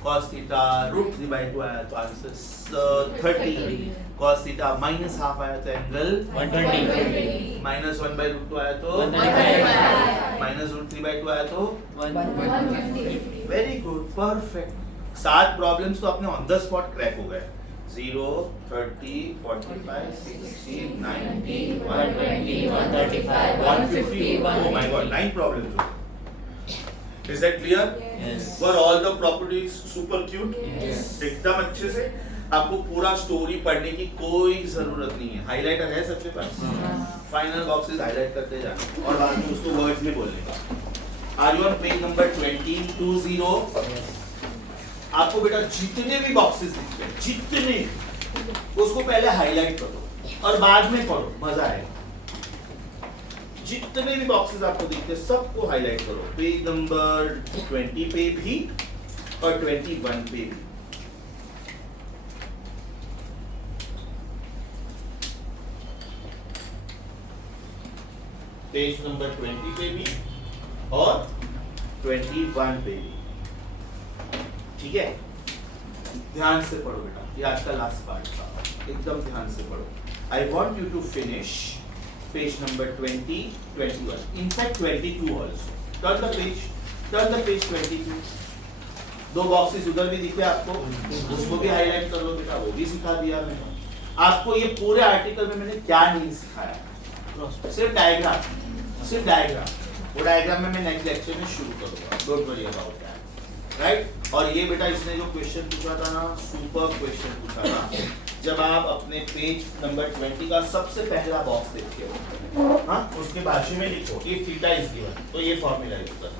cos थीटा √3/2 आया तो answer 30, cos theta minus half आया तो एंगल 120, माइनस 1/√2 आया तो 135, माइनस √3/2 आया तो 150. Very good, perfect. 7 प्रॉब्लम्स तो अपने ऑन द स्पॉट क्रैक हो गए. 0, 30, 45, 60, 90, 120, 135, 150. Oh my God, 9 problems. Is that clear? Yes. Were all the properties super cute? Yes. एकदम अच्छे से. आपको पूरा स्टोरी पढ़ने की कोई जरूरत नहीं है. हाइलाइटर है सबके पास? फाइनल बॉक्सेस हाइलाइट करते जाना और बाद में उसको वर्ड्स में बोलने का. Are you on page number 20? आपको बेटा जितने भी बॉक्सेस दिखते हैं, जितने, उसको पहले हाईलाइट करो और बाद में पढ़ो, मजा आएगा. जितने भी बॉक्सेस आपको दिखते हैं सबको हाईलाइट करो. पेज नंबर 20 पे भी और 21 पे भी. पेज नंबर 20 पे भी और 21 पे भी. ठीक है, ध्यान से पढ़ो बेटा, ये आज का लास्ट पार्ट था, एकदम ध्यान से पढ़ो. I want you to finish page number 20, 21, in fact 22 also. Turn the page 22. 2 boxes उधर भी दिखे आपको, उसको भी हाईलाइट कर लो बेटा, वो भी सिखा दिया मैंने आपको. ये पूरे आर्टिकल में मैंने क्या नहीं सिखाया, सिर्फ डायग्राम. वो डायग्राम में मैं नेक्स्ट लेक्चर में शुरू करूंगा. Don't worry about that, right? और ये बेटा इसने जो क्वेश्चन पूछा था ना, सुपर क्वेश्चन पूछा था. जब आप अपने पेज नंबर 20 का सबसे पहला बॉक्स देखते हो, हाँ, उसके बाजू में लिखो कि थीटा इज गिवन, तो ये फॉर्मूला यूज करना.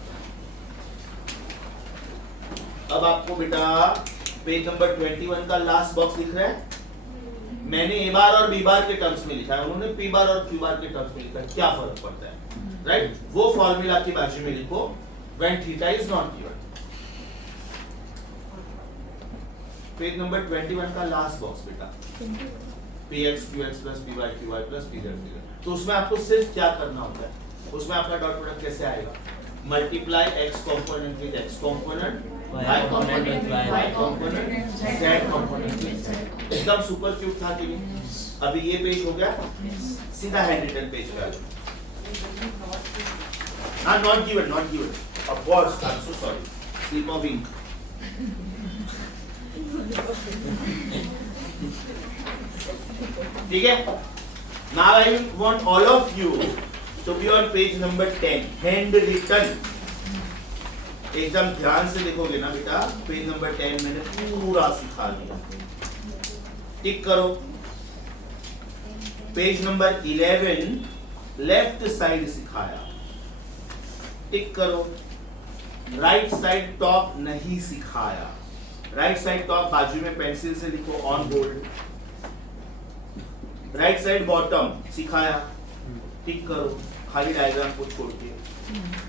अब आपको बेटा पेज नंबर 21 का लास्ट बॉक्स लिख रहा है. मैंने ए बार और बी बार के टर्म्स में लिखा है, उन्होंने पी बार और क्यू बार के टर्म्स में लिखा है. क्या फर्क पड़ता है, राइट? वो फॉर्मूला के बाजू में लिखो when theta is not given. Page number 21 का लास्ट बॉक्स बेटा, px qx plus py qy plus pz pz. तो उसमें आपको सिर्फ क्या करना होता है, उसमें आपका डॉट प्रोडक्ट कैसे आएगा? Multiply x component with x component, y component with y component, z component with z. एकदम सुपर क्यूट था कि नहीं? अभी ये पेज हो गया, सीधा हैंड रिटन पेज पे आ जाओ. Not given. Of course, I'm so sorry. Slip of ink. ठीक है? Now I want all of you to be on page number 10. Handwritten. एकदम ध्यान से देखोगे ना बेटा, पेज नंबर 10 मैंने पूरा सिखा दिया. टिक करो. पेज नंबर 11 लेफ्ट साइड सिखाया. टिक करो. राइट साइड टॉप नहीं सिखाया. राइट साइड टॉप बाजू में पेंसिल से लिखो on board. Right side bottom सिखाया. टिक करो खाली डायग्राम को छोड़ के.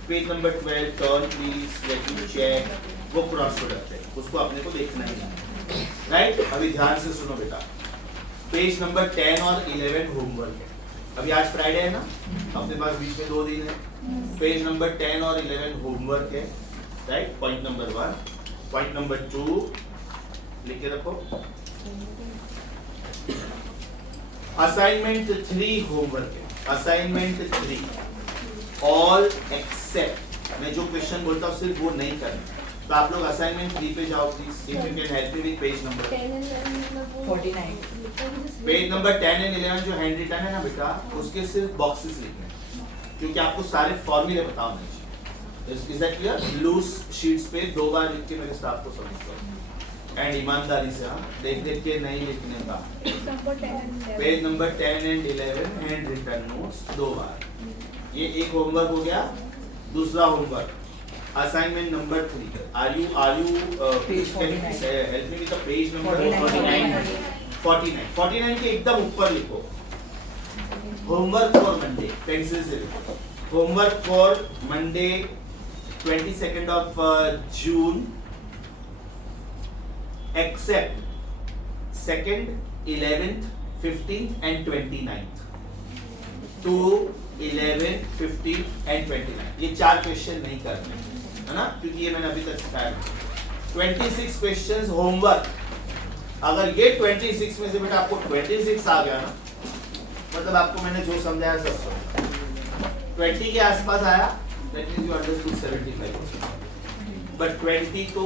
Page number 12 turn please let me check. वो क्रॉस प्रोडक्ट है, उसको अपने को देखना ही है. राइट? अभी ध्यान से सुनो बेटा. पेज नंबर 10 और 11 होमवर्क है. अभी आज फ्राइडे है ना, अपने पास बीच में 2 दिन है. पेज नंबर 10 और 11 होमवर्क है. Right? Point number 1. Point number 2 लिख के रखो. असाइनमेंट 3 होमवर्क है. असाइनमेंट 3 ऑल एक्सेप्ट, मैं जो क्वेश्चन बोलता हूँ सिर्फ वो नहीं करना. तो आप लोग असाइनमेंट 3 पे जाओ please. If you can help me with page number 49. Page number 10 and 11 जो हैंड रिटन है ना बेटा, उसके सिर्फ बॉक्सेस लिखने हैं, क्योंकि आपको सारे फॉर्मूले पता होने चाहिए. Is that clear? Loose sheets पे 2 बार लिख के मेरे स्टाफ को सबमिट करो. एंड ईमानदारी से, हाँ, देख देख के नहीं लिखने का. Page number 10 and 11 handwritten notes 2 बार. ये एक होमवर्क हो गया. दूसरा homework assignment number 3. Are you Page 49. Help me with the page number 49. 49 के एकदम ऊपर लिखो होमवर्क फॉर मंडे. पेंसिल से लिखो homework for Monday 22nd of June except 2nd, 11th, 15th and 29th. 2, 11, 15 and 29. ये 4 क्वेश्चन नहीं करने है ना, क्योंकि ये मैंने अभी तक सिखाया. 26 क्वेश्चंस होमवर्क. अगर ये 26 में से बेटा आपको 26 आ गया ना, मतलब आपको मैंने जो समझाया सब समझ. 20 के आसपास आया, that means you understood 75%. But 20 तो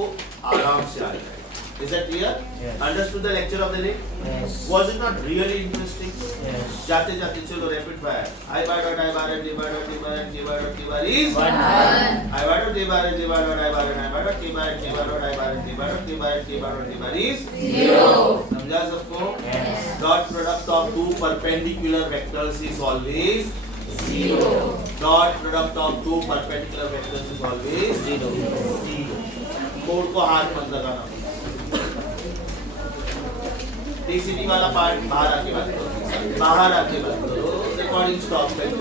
आराम से आ जाएगा. Is that clear? Yes. Understood the lecture of the day? Yes. Was it not really interesting? Yes. जाते जाते चलो rapid fire. I bar dot I bar and J bar dot T bar and J bar dot T bar is 1. I bar dot J bar and J bar dot I bar and I bar dot T bar and J bar dot I bar and J bar dot T bar and J bar dot T bar is 0. समझा सबको? Yes. Dot product of 2 perpendicular vectors is always 0. dot product of 2 perpendicular vectors is always 0. Code को हाथ मत लगाना. DCT वाला पार्ट बाहर आके बात करो. रिकॉर्डिंग स्टॉप कर दो.